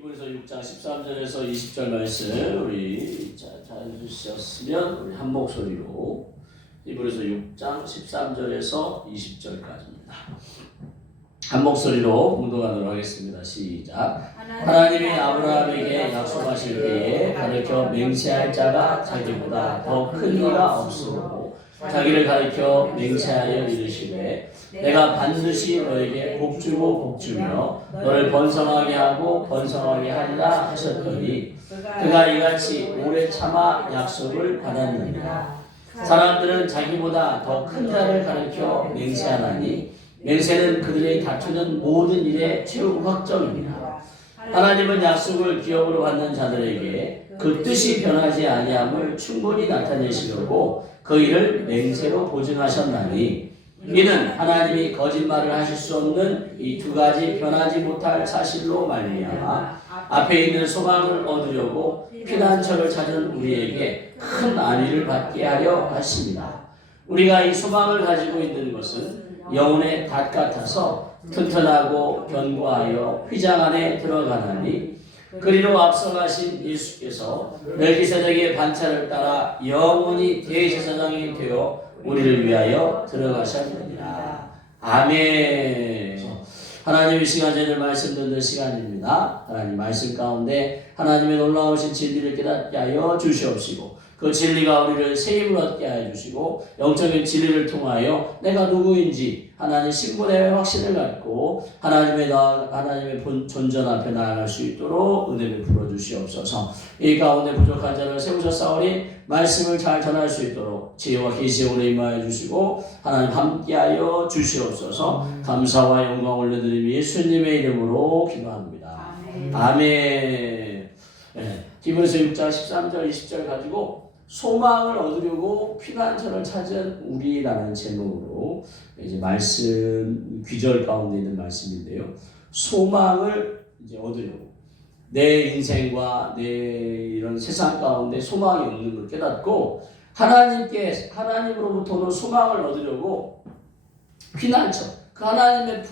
히브리서 6장 13절에서 20절 말씀 우리 찾으셨으면 우리 한 목소리로 히브리서 6장 13절에서 20절까지입니다. 한 목소리로 공동하도록 하겠습니다. 시작. 하나님이 아브라함에게 약속하실 때에 가르쳐 맹세할 자가 자기보다 더 큰 이가 없으므로 자기를 가르쳐 맹세하여 이르시되 내가 반드시 너에게 복주고 복주며 너를 번성하게 하고 번성하게 하리라 하셨더니 그가 이같이 오래 참아 약속을 받았느니라. 사람들은 자기보다 더 큰 자를 가르쳐 맹세하나니 맹세는 그들이 다투는 모든 일의 최후 확정입니다. 하나님은 약속을 기업으로 받는 자들에게 그 뜻이 변하지 아니함을 충분히 나타내시려고 그 일을 맹세로 보증하셨나니 이는 하나님이 거짓말을 하실 수 없는 이 두 가지 변하지 못할 사실로 말미암아 앞에 있는 소망을 얻으려고 피난처를 찾은 우리에게 큰 안위를 받게 하려 하십니다. 우리가 이 소망을 가지고 있는 것은 영혼의 닷 같아서 튼튼하고 견고하여 휘장 안에 들어가나니 그리로 앞서가신 예수께서 멜기세덱의 반차를 따라 영원히 대제사장이 되어 우리를 위하여 들어가셨느니라. 아멘. 하나님의 시간 전에 말씀 듣는 시간입니다. 하나님 말씀 가운데 하나님의 놀라우신 진리를 깨닫게 하여 주시옵시고 그 진리가 우리를 새 힘을 얻게 하여 주시고 영적인 진리를 통하여 내가 누구인지 하나님 신분의 확신을 갖고 하나님의 존전 앞에 나아갈 수 있도록 은혜를 부어 주시옵소서. 이 가운데 부족한 자를 세우셨사오니 말씀을 잘 전할 수 있도록 지혜와 계시에 오래 임하여 주시고 하나님 함께하여 주시옵소서. 감사와 영광 올려드리며 예수님의 이름으로 기도합니다. 아멘. 네. 히브리서 6장 13절 20절 가지고 소망을 얻으려고 피난처를 찾은 우리라는 제목으로 이제 말씀 귀절 가운데 있는 말씀인데요. 소망을 이제 얻으려고 내 인생과 내 이런 세상 가운데 소망이 없는 걸 깨닫고 하나님으로부터 오는 소망을 얻으려고 피난처 그 하나님의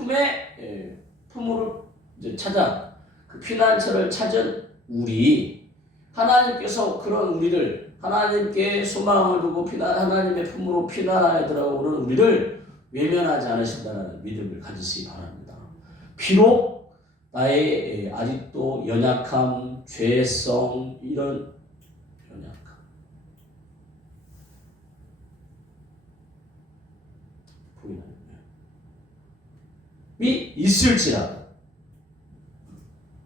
품으로 이제 찾아 그 피난처를 찾은 우리 하나님께서 그런 우리를 하나님께 소망을 두고 하나님의 품으로 피난하여 들어오는 우리를 외면하지 않으신다는 믿음을 가지시기 바랍니다. 비록 나의 아직도 연약함, 죄성 이런 연약함이 있을지라도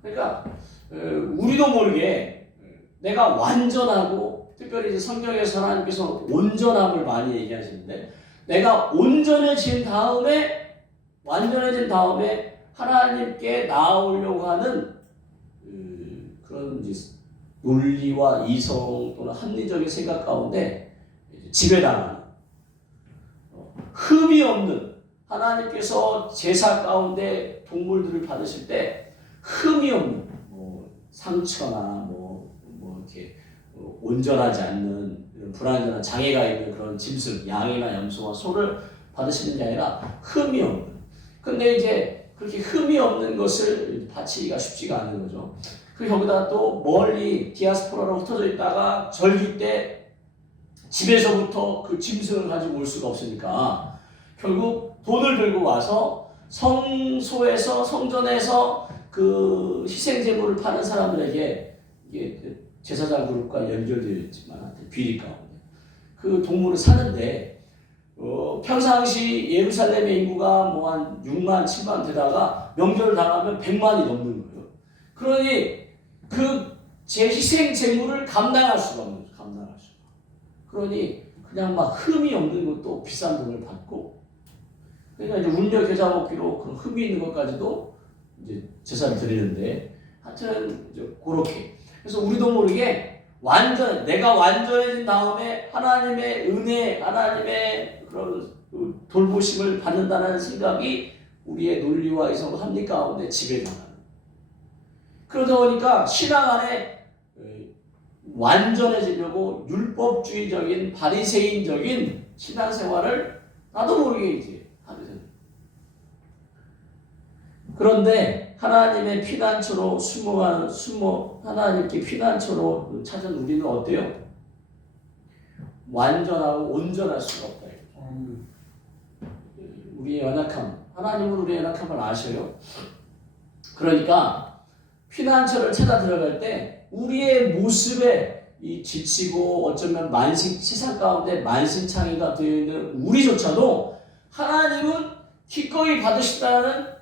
그러니까 우리도 모르게 내가 완전하고 특별히 이제 성경에서 하나님께서 온전함을 많이 얘기하시는데 내가 완전해진 다음에 하나님께 나아오려고 하는 그런 이제 논리와 이성 또는 합리적인 생각 가운데 지배당하는 흠이 없는 하나님께서 제사 가운데 동물들을 받으실 때 흠이 없는 상처나 이렇게 온전하지 않는 이런 불완전한 장애가 있는 그런 짐승, 양이나 염소와 소를 받으시는 게 아니라 흠이 없는. 근데 이제 그렇게 흠이 없는 것을 바치기가 쉽지가 않은 거죠. 그 여기다 또 멀리 디아스포라로 흩어져 있다가 절기 때 집에서부터 그 짐승을 가지고 올 수가 없으니까 결국 돈을 들고 와서 성전에서 그 희생제물을 파는 사람들에게 이게 제사장 그룹과 연결되어 있지만 비리 가운데 그 동물을 사는데 평상시 예루살렘의 인구가 뭐 한 6만 7만 되다가 명절 당하면 100만이 넘는 거예요. 그러니 그 제 희생 제물을 감당할 수가 없는 거죠. 감당할 수가. 그러니 그냥 막 흠이 없는 것도 비싼 돈을 받고 그러니까 이제 운녀 겨자 먹기로 그런 흠이 있는 것까지도 이제 제사를 드리는데 하여튼 그렇게 그래서 우리도 모르게 내가 완전해진 다음에 하나님의 은혜, 하나님의 그런 돌보심을 받는다는 생각이 우리의 논리와 이성 합리 가운데 지배당하는. 그러다 보니까 신앙 안에 완전해지려고 율법주의적인 바리새인적인 신앙생활을 나도 모르게 이제 하게 됩니다. 그런데 하나님의 피난처로 하나님께 피난처로 찾은 우리는 어때요? 완전하고 온전할 수가 없다. 우리의 연약함, 하나님은 우리의 연약함을 아셔요. 그러니까 피난처를 찾아 들어갈 때 우리의 모습에 이 지치고 어쩌면 세상 가운데 만신창이가 되어 있는 우리조차도 하나님은 기꺼이 받으시다는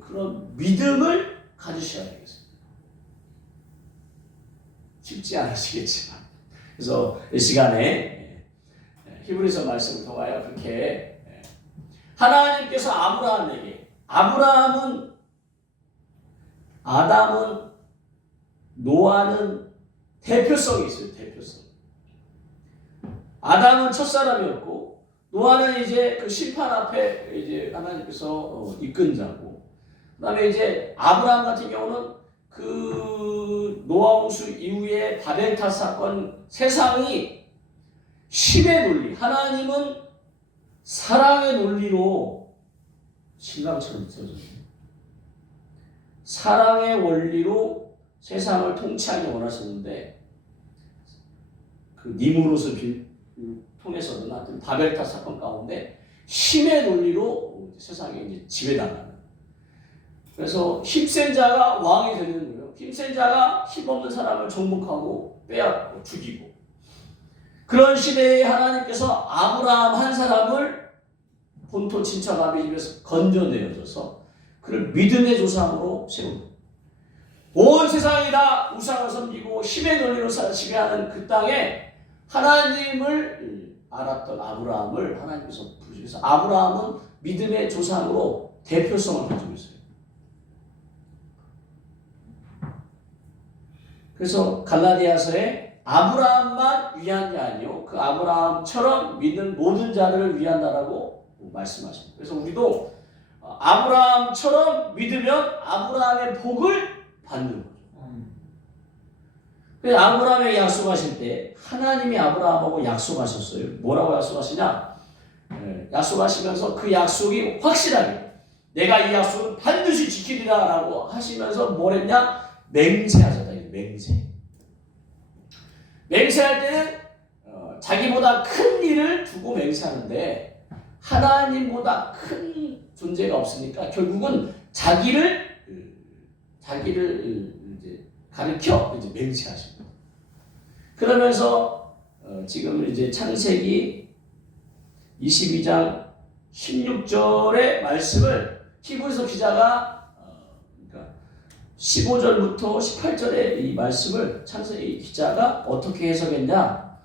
그런 믿음을 가지셔야 되겠습니다. 쉽지 않으시겠지만. 그래서 이 시간에 히브리서 말씀을 통하여 그렇게 하나님께서 아담은 노아는 대표성이 있어요. 대표성. 아담은 첫사람이었고 노아는 이제 그 심판 앞에 이제 하나님께서 이끈 자고, 그다음에 이제 아브라함 같은 경우는 그 노아 홍수 이후에 바벨탑 사건, 세상이 힘의 논리, 하나님은 사랑의 논리로 신랑처럼 있어졌어요. 사랑의 원리로 세상을 통치하기 원하셨는데 그 니무롯을 통해서든 하여튼 바벨탑 사건 가운데 힘의 논리로 세상에 이제 지배당하는. 그래서 힘센 자가 왕이 되는 거예요. 힘센 자가 힘없는 사람을 정복하고 빼앗고 죽이고. 그런 시대에 하나님께서 아브라함 한 사람을 본토 친척 아비 집에서 건져내어줘서 그를 믿음의 조상으로 세웁니다. 온 세상이 다 우상을 섬기고 힘의 논리로 지배하는 그 땅에 하나님을 알았던 아브라함을 하나님께서 부르셔서 아브라함은 믿음의 조상으로 대표성을 가지고 있어요. 그래서 갈라디아서에 아브라함만 위한 게 아니요, 그 아브라함처럼 믿는 모든 자들을 위한다라고 말씀하십니다. 그래서 우리도 아브라함처럼 믿으면 아브라함의 복을 받는 거죠. 그래서 아브라함에게 약속하실 때 하나님이 아브라함하고 약속하셨어요. 뭐라고 약속하시냐? 약속하시면서 그 약속이 확실하게 내가 이 약속을 반드시 지키리라 라고 하시면서 뭘 했냐? 맹세하셨다. 맹세할 때는 자기보다 큰 일을 두고 맹세하는데 하나님보다 큰 존재가 없으니까 결국은 자기를 이제 가르쳐 이제 맹세하십니다. 그러면서 지금 이제 창세기 22장 16절의 말씀을 히브리서 기자가 15절부터 18절의 이 말씀을 창세기 기자가 어떻게 해석했냐?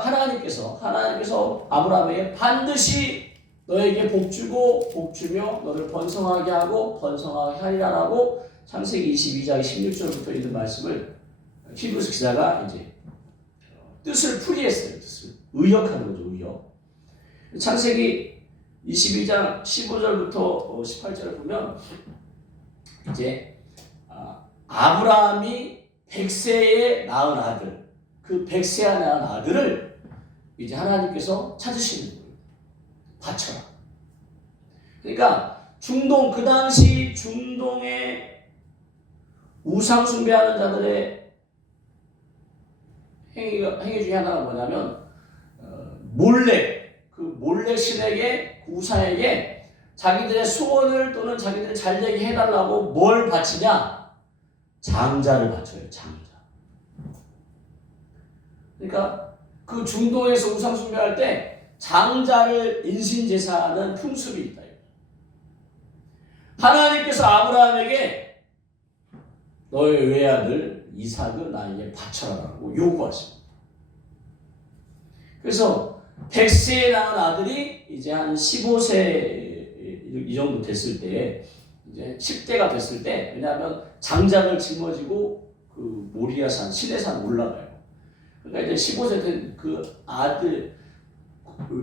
하나님께서 아브라함에게 반드시 너에게 복주고 복주며 너를 번성하게 하고 번성하게 하리라라고 창세기 22장 16절부터 있는 말씀을 히브리서 기자가 이제 뜻을 풀이했어요. 뜻을 의역하는 거죠. 의역. 창세기 22장 15절부터 18절을 보면 이제 아브라함이 100세에 낳은 아들, 그 100세에 낳은 아들을 이제 하나님께서 찾으시는 거예요. 바쳐라. 그러니까 그 당시 중동의 우상 숭배하는 자들의 행위 중에 하나가 뭐냐면 몰렉 신에게, 우상에게 자기들의 소원을 또는 자기들의 잘되게 해달라고 뭘 바치냐? 장자를 바쳐요. 장자. 그러니까 그 중동에서 우상 숭배할 때 장자를 인신제사하는 풍습이 있다. 하나님께서 아브라함에게 너의 외아들 이삭을 나에게 바쳐라라고 요구하십니다. 그래서 100세에 낳은 아들이 이제 한 15세 이 정도 됐을 때, 이제 10대가 됐을 때, 왜냐하면 장작을 짊어지고 그 모리아산, 시내산 올라가요. 그러니까 이제 15세 된 그 아들,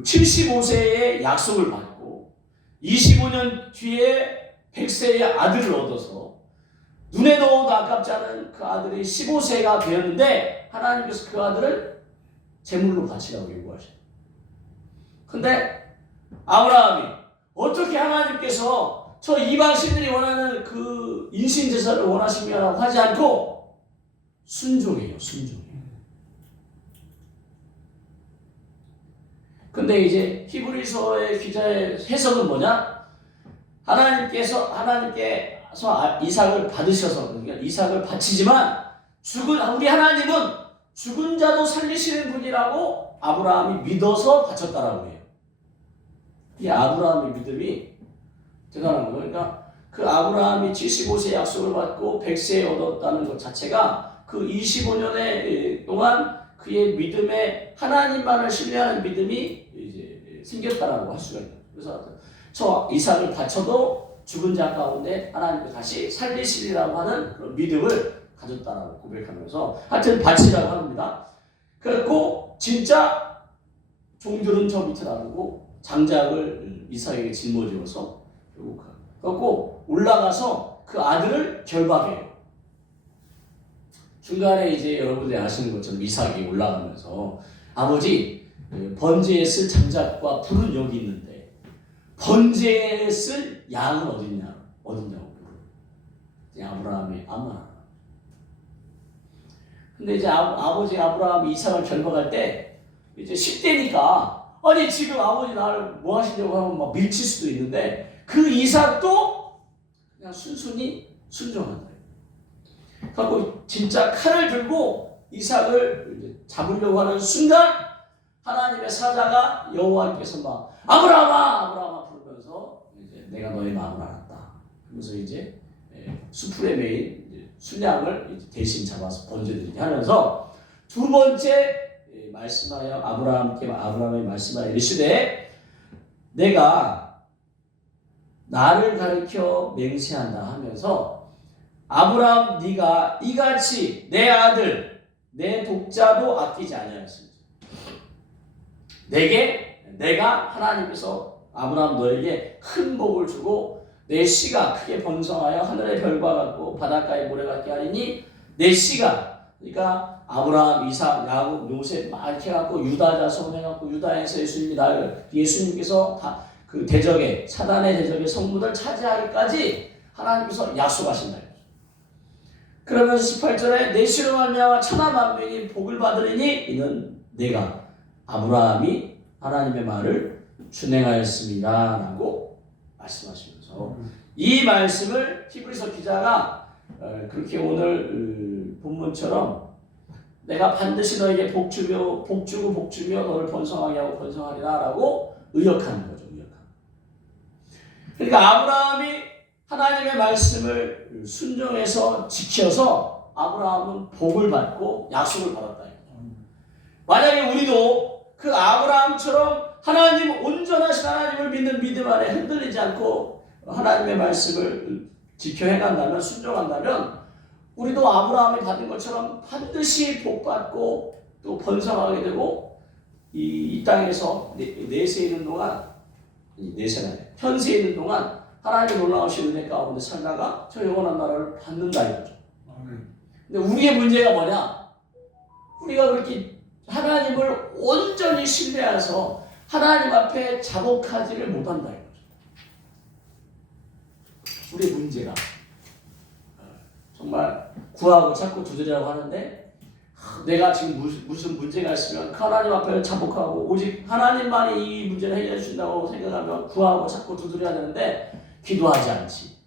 75세의 약속을 받고 25년 뒤에 100세의 아들을 얻어서 눈에 넣어도 아깝지 않은 그 아들이 15세가 되었는데 하나님께서 그 아들을 제물로 바치라고 요구하셔요. 근데 아브라함이 어떻게 하나님께서 저 이방신들이 원하는 그 인신제사를 원하시면 하지 않고 순종해요. 순종해요. 근데 이제 히브리서의 기자의 해석은 뭐냐? 하나님께서 이삭을 받으셔서, 그러니까 이삭을 바치지만 우리 하나님은 죽은 자도 살리시는 분이라고 아브라함이 믿어서 바쳤다라고 해요. 이 아브라함의 믿음이 대단한 거예요. 그러니까 그 아브라함이 75세 약속을 받고 100세에 얻었다는 것 자체가 그 25년의 동안 그의 믿음에 하나님만을 신뢰하는 믿음이 이제 생겼다라고 할 수가 있어요. 그래서 저 이삭을 바쳐도 죽은 자 가운데 하나님께 다시 살리시리라고 하는 그런 믿음을 가졌다라고 고백하면서 하여튼 바치라고 합니다. 그리고 진짜 종들은 저 밑에 놔두고 장작을 이삭에게 짊어지어서 그리고 올라가서 그 아들을 결박해요. 중간에 이제 여러분들이 아시는 것처럼 이삭이 올라가면서 아버지 번제에 쓸 장작과 불은 여기 있는데 번제에 쓸 양은 어딨냐고 아브라함이 아마. 근데 이제 아버지 아브라함이 이삭을 결박할 때 이제 10대니까 아니 지금 아버지 나를 뭐 하시려고 하면 막 밀칠 수도 있는데 그 이삭도 그냥 순순히 순종한다. 그리고 진짜 칼을 들고 이삭을 잡으려고 하는 순간 하나님의 사자가 여호와께서 막 아브라함아 부르면서 이제 내가 너의 마음을 알았다. 그러면서 이제 수풀에 매인 순양을 대신 잡아서 번제드리게 하면서 두 번째 말씀하여 아브라함의 말씀하여 이르시되 내가 나를 가리켜 맹세한다 하면서 아브라함 네가 이같이 내 아들 내 독자도 아끼지 아니하였습니다. 내가 하나님께서 아브라함 너에게 큰 복을 주고 내 씨가 크게 번성하여 하늘의 별과 같고 바닷가의 모래 같게 하리니 내 씨가 그러니까 아브라함, 이삭, 야곱, 요셉 막 이렇게 해갖고 유다 자손 해갖고 유다에서 예수님께서 다 그 대적의 사단의 대적의 성문을 차지하기까지 하나님께서 약속하신다. 그러면서 18절에 내 씨로 말미암아 천하 만민이 복을 받으리니 이는 내가 아브라함이 하나님의 말을 준행하였습니다 라고 말씀하시면서 이 말씀을 히브리서 기자가 그렇게 오늘 본문처럼 내가 반드시 너에게 복주고 복주며 너를 번성하게 하고 번성하리라 라고 의역하는 거죠. 그러니까 아브라함이 하나님의 말씀을 순종해서 지켜서 아브라함은 복을 받고 약속을 받았다. 만약에 우리도 그 아브라함처럼 온전하신 하나님을 믿는 믿음 안에 흔들리지 않고 하나님의 말씀을 지켜 해간다면 순종한다면 우리도 아브라함이 받은 것처럼 반드시 복받고 또 번성하게 되고 이 땅에서 내세에 있는 동안 현세에 있는 동안 하나님의 놀라우신 은혜 가운데 살다가 저 영원한 나라를 받는다 이거죠. 근데 우리의 문제가 뭐냐? 우리가 그렇게 하나님을 온전히 신뢰해서 하나님 앞에 자복하지를 못한다 이거죠. 우리의 문제가 정말 구하고 찾고 두드리라고 하는데 내가 지금 무슨 문제가 있으면 하나님 앞에 자복하고 오직 하나님만이 이 문제를 해결해 주신다고 생각하면 구하고 찾고 두드려야 되는데 기도하지 않지.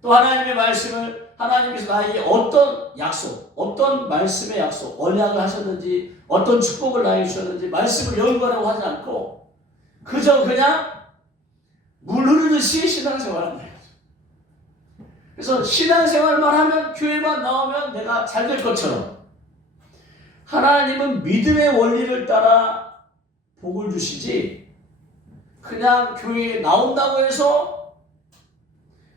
또 하나님의 말씀을 하나님께서 나에게 어떤 약속, 어떤 말씀의 약속, 언약을 하셨는지 어떤 축복을 나에게 주셨는지 말씀을 연구하려고 하지 않고 그저 그냥 물 흐르듯이 신앙생활한다. 그래서 신앙생활만 하면 교회만 나오면 내가 잘 될 것처럼 하나님은 믿음의 원리를 따라 복을 주시지 그냥 교회에 나온다고 해서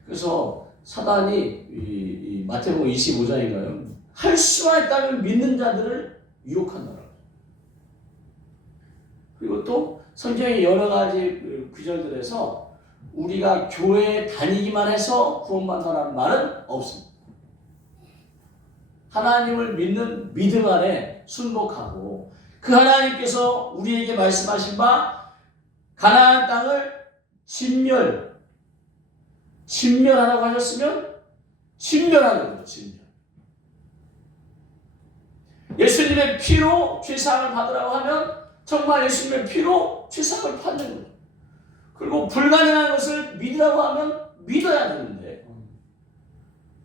그래서 사단이 이 마태복음 25장인가요? 할 수만 있다면 믿는 자들을 유혹한다. 그리고 또 성경의 여러 가지 구절들에서 우리가 교회에 다니기만 해서 구원받는다는 말은 없습니다. 하나님을 믿는 믿음 안에 순복하고 그 하나님께서 우리에게 말씀하신 바 가나안 땅을 진멸하라고 하셨으면 진멸하는 거예요. 진멸. 예수님의 피로 죄사함을 받으라고 하면 정말 예수님의 피로 죄사함을 받는 거예요. 그리고 불가능한 것을 믿으라고 하면 믿어야 되는데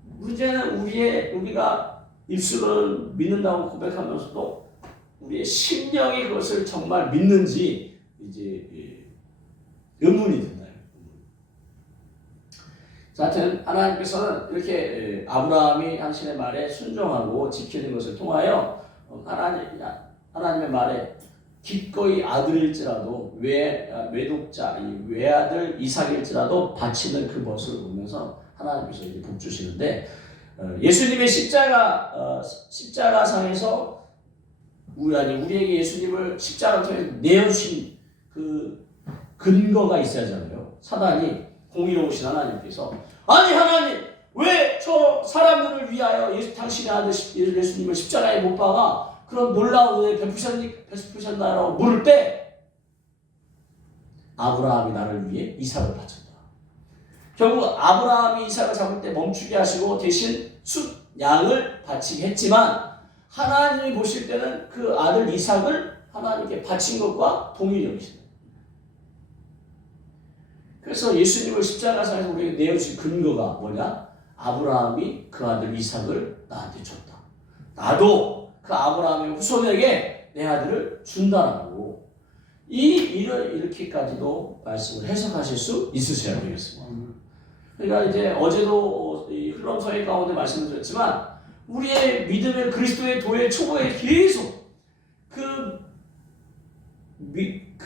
문제는 우리가 입술을 믿는다고 고백하면서도 우리의 심령이 그것을 정말 믿는지 이제 의문이 든다. 자, 하여튼 하나님께서는 이렇게 아브라함이 당신의 말에 순종하고 지키는 것을 통하여 하나님의 말에 기꺼이 아들일지라도 외독자, 외아들 이삭일지라도 바치는 그 모습을 보면서 하나님께서 이제 복 주시는데 예수님의 십자가상에서 우리에게 예수님을 십자가를 통해 내어주신 그 근거가 있어야 하잖아요. 사단이 공의로우신 하나님께서 아니 하나님 왜 저 사람들을 위하여 당신의 아들 예수님을 십자가에 못 박아 그런 놀라운 은혜 베푸셨나라고 물을 때 아브라함이 나를 위해 이삭을 바쳤다. 결국 아브라함이 이삭을 잡을 때 멈추게 하시고 대신 양을 바치게 했지만 하나님이 보실 때는 그 아들 이삭을 하나님께 바친 것과 동일히 여기신다. 그래서 예수님을 십자가상에서 우리에게 내어주신 근거가 뭐냐? 아브라함이 그 아들 이삭을 나한테 줬다. 나도 그 아브라함의 후손에게 내 아들을 준다라고 이 일을 이렇게까지도 말씀을 해석하실 수 있으셔야 되겠습니다. 그러니까 이제 어제도 이 흘럼서의 가운데 말씀드렸지만 우리의 믿음의 그리스도의 도의 초보에 계속 그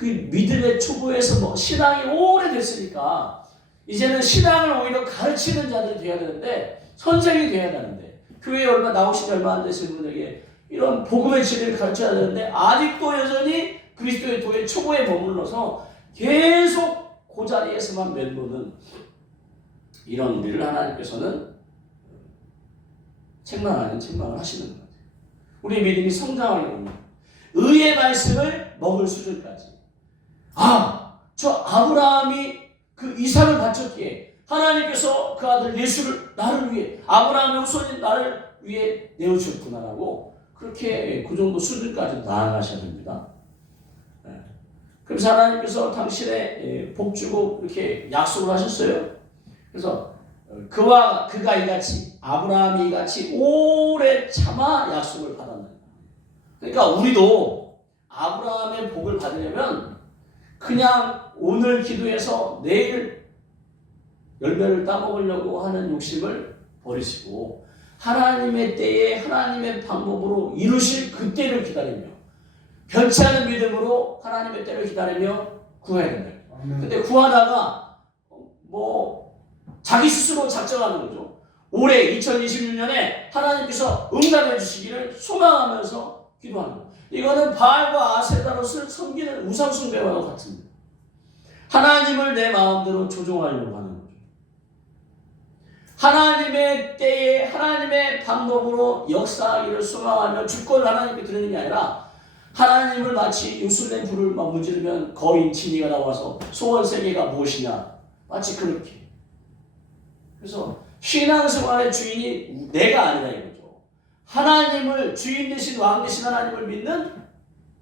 믿음의 초보에서 신앙이 오래됐으니까 이제는 신앙을 오히려 가르치는 자들이 되어야 되는데 선생이 되어야 되는데 교회에 나오신 지 얼마 안 되신 분에게 이런 복음의 진리를 가르쳐야 되는데 아직도 여전히 그리스도의 도의 초보에 머물러서 계속 그 자리에서만 맴도는 이런 우리를 하나님께서는 책망을 하시는 것 같아요. 우리 믿음이 성장하게 됩니다. 의의 말씀을 먹을 수준까지. 저 아브라함이 그 이삭을 바쳤기에 하나님께서 그 아들 예수를 나를 위해 아브라함의 후손인 나를 위해 내어주셨구나라고 그렇게 그 정도 수준까지 나아가셔야 됩니다. 그래서 하나님께서 당신의 복 주고 이렇게 약속을 하셨어요. 그래서 그가 이같이 아브라함이 이같이 오래 참아 약속을 받았다. 그러니까 우리도 아브라함의 복을 받으려면 그냥 오늘 기도해서 내일 열매를 따먹으려고 하는 욕심을 버리시고 하나님의 때에 하나님의 방법으로 이루실 그 때를 기다리며 변치 않은 믿음으로 하나님의 때를 기다리며 구해야 된다. 근데 구하다가 자기 스스로 작정하는 거죠. 올해 2026년에 하나님께서 응답해 주시기를 소망하면서 기도하는 거예요. 이거는 바알과 아세다롯을 섬기는 우상숭배와도 같습니다. 하나님을 내 마음대로 조종하려고 하는 거죠. 하나님의 때에 하나님의 방법으로 역사하기를 소망하며 주권을 하나님께 드리는 게 아니라 하나님을 마치 요술된 불을 막 문지르면 거인 진이가 나와서 소원 세계가 무엇이냐 마치 그렇게. 그래서 신앙생활의 주인이 내가 아니라 이거죠. 하나님을 주인 되신 왕 되신 하나님을 믿는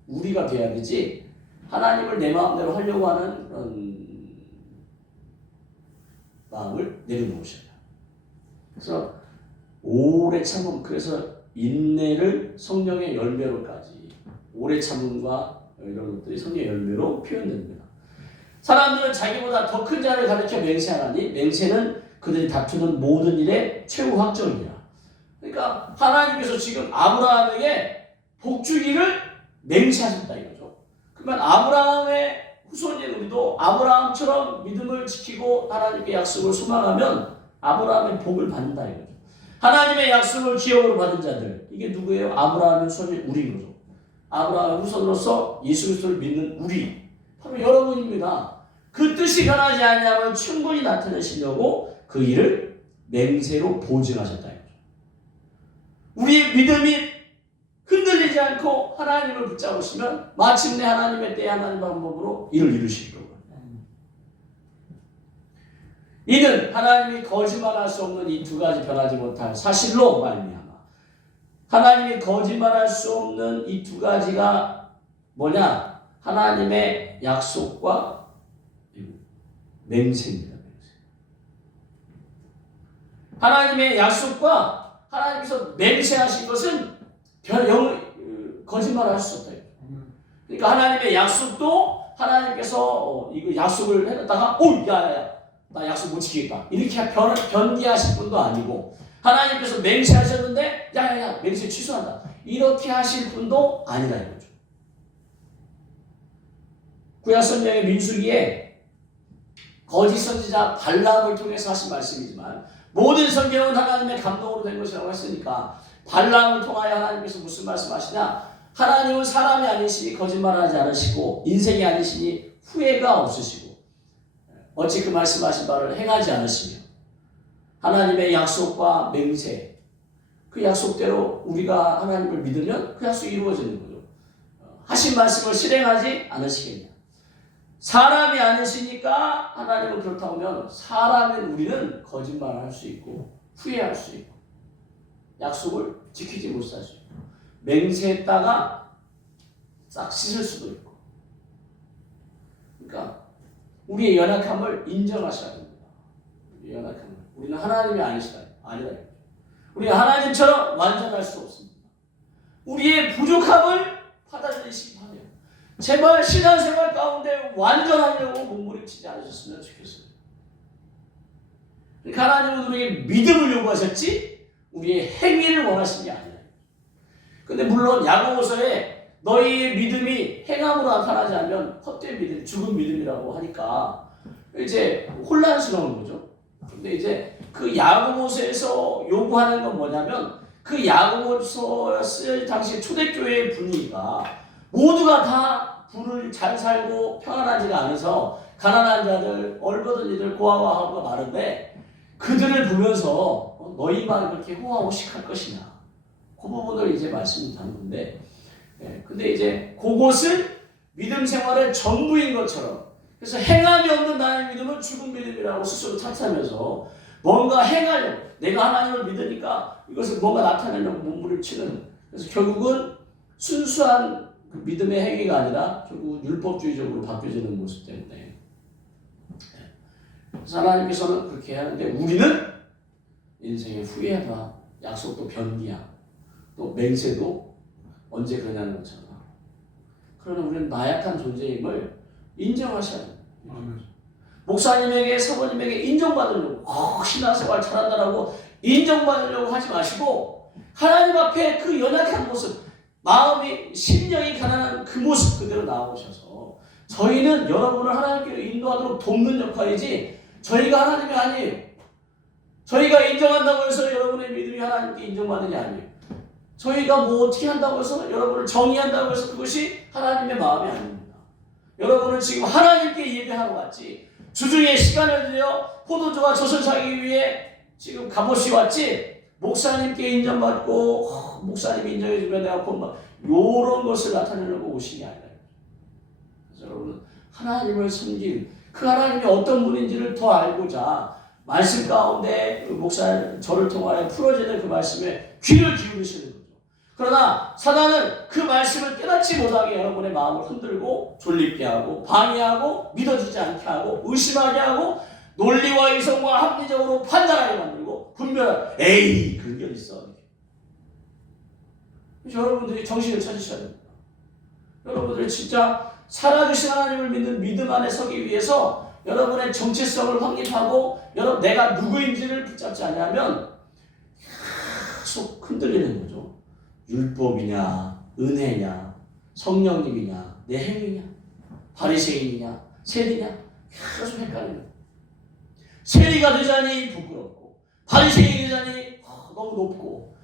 우리가 돼야 되지 하나님을 내 마음대로 하려고 하는 그런 마음을 내려놓으셔야 돼요. 그래서 오래 참음, 그래서 인내를 성령의 열매로까지 오래 참음과 이런 것들이 성령의 열매로 표현됩니다. 사람들은 자기보다 더 큰 자를 가르쳐 맹세하나니 맹세는 그들이 다투는 모든 일의 최후 확정이야. 그러니까 하나님께서 지금 아브라함에게 복 주기를 맹세하셨다 이거죠. 그러면 아브라함의 후손인 우리도 아브라함처럼 믿음을 지키고 하나님께 약속을 소망하면 아브라함의 복을 받는다 이거죠. 하나님의 약속을 기업으로 받은 자들, 이게 누구예요? 아브라함의 후손인 우리인 거죠. 아브라함의 후손으로서 예수 그리스도를 믿는 우리, 바로 여러분입니다. 그 뜻이 변하지 않냐면 충분히 나타내시려고 그 일을 맹세로 보증하셨다 이거죠. 우리의 믿음이 흔들리지 않고 하나님을 붙잡으시면 마침내 하나님의 때에 하나님의 방법으로 일을 이루실 거예요. 이는 하나님이 거짓말할 수 없는 이 두 가지 변하지 못할 사실로 말미암아. 하나님이 거짓말할 수 없는 이 두 가지가 뭐냐? 하나님의 약속과 맹세입니다. 하나님의 약속과 하나님께서 맹세하신 것은 거짓말할 수 없다. 그러니까 하나님의 약속도 하나님께서 이거 약속을 해놨다가 야야야 나 약속 못 지키겠다 이렇게 변기하실 분도 아니고, 하나님께서 맹세하셨는데 야야야 맹세 취소한다 이렇게 하실 분도 아니라 이거죠. 구약성경의 민수기에 거짓 선지자 발람을 통해서 하신 말씀이지만 모든 성경은 하나님의 감동으로 된 것이라고 했으니까 발람을 통하여 하나님께서 무슨 말씀하시냐? 하나님은 사람이 아니시니 거짓말하지 않으시고 인생이 아니시니 후회가 없으시고 어찌 그 말씀하신 바를 행하지 않으시며 하나님의 약속과 맹세, 그 약속대로 우리가 하나님을 믿으면 그 약속이 이루어지는 거죠. 하신 말씀을 실행하지 않으시겠냐? 사람이 아니시니까 하나님은 그렇다고 하면 사람인 우리는 거짓말을 할 수 있고 후회할 수 있고 약속을 지키지 못할 수 있고 맹세했다가 싹 씻을 수도 있고. 그러니까 우리의 연약함을 인정하셔야 됩니다. 우리의 연약함을. 우리는 하나님이 아니라. 우리는 하나님처럼 완전할 수 없습니다. 우리의 부족함을 받아들이시기 바랍니다. 제발 신앙생활 가운데 완전하려고 몸부림치지 않으셨으면 좋겠어요. 그러니까 하나님은 우리에게 믿음을 요구하셨지 우리의 행위를 원하신 게 아니에요. 근데 물론 야고보서에 너희의 믿음이 행함으로 나타나지 않으면 헛된 믿음, 죽은 믿음이라고 하니까 이제 혼란스러운 거죠. 근데 이제 그 야고보서에서 요구하는 건 뭐냐면 그 야고보서 쓸 당시 초대교회의 분위기가 모두가 다 부를 잘 살고 평안하지가 않아서 가난한 자들, 얼거든 이들, 고아와하고가 많은데 그들을 보면서 너희만 그렇게 호화호식할 것이냐. 그 부분을 이제 말씀드린 건데, 근데 이제 그것을 믿음 생활의 전부인 것처럼, 그래서 행함이 없는 나의 믿음은 죽은 믿음이라고 스스로 탓하면서 뭔가 행하려고, 내가 하나님을 믿으니까 이것을 뭔가 나타내려고 몸부림치는, 그래서 결국은 순수한 그 믿음의 행위가 아니라 결국 율법주의적으로 바뀌어지는 모습 때문에, 그래서 하나님께서는 그렇게 하는데 우리는 인생의 후회하다, 약속도 변기야, 또 맹세도 언제 그러냐는 것처럼. 그러나 우리는 나약한 존재임을 인정하셔야 합니다. 목사님에게, 사모님에게 인정받으려고 신앙생활 잘한다라고 인정받으려고 하지 마시고 하나님 앞에 그 연약한 모습, 마음이 심령이 가난한 그 모습 그대로 나오셔서 저희는 여러분을 하나님께로 인도하도록 돕는 역할이지 저희가 하나님이 아니에요. 저희가 인정한다고 해서 여러분의 믿음이 하나님께 인정받는 게 아니에요. 저희가 뭐 어떻게 한다고 해서 여러분을 정의한다고 해서 그것이 하나님의 마음이 아닙니다. 여러분은 지금 하나님께 예배하러 왔지 주중에 시간을 들여 포도주와 젖을 사기 위해 지금 값없이 왔지 목사님께 인정받고 목사님이 인정해주면 내가 본다 이런 것을 나타내려고 오신 게 아니라, 그래서 여러분은 하나님을 섬길 그 하나님이 어떤 분인지를 더 알고자 말씀 가운데 그 목사 저를 통하여 풀어지는 그 말씀에 귀를 기울이시는 거죠. 그러나 사단은 그 말씀을 깨닫지 못하게 여러분의 마음을 흔들고 졸립게 하고 방해하고 믿어지지 않게 하고 의심하게 하고 논리와 이성과 합리적으로 판단하게 만들고 분별하게 에이 그런 게 있어. 여러분들이 정신을 차리셔야 됩니다. 여러분들이 진짜 살아계신 하나님을 믿는 믿음 안에 서기 위해서 여러분의 정체성을 확립하고 여러분 내가 누구인지를 붙잡지 않으면 계속 흔들리는 거죠. 율법이냐 은혜냐 성령님이냐 내 행위냐 바리새인이냐 세리냐 계속 헷갈리는 거예요. 세리가 되자니 부끄럽고 바리새인이 되자니 너무 높고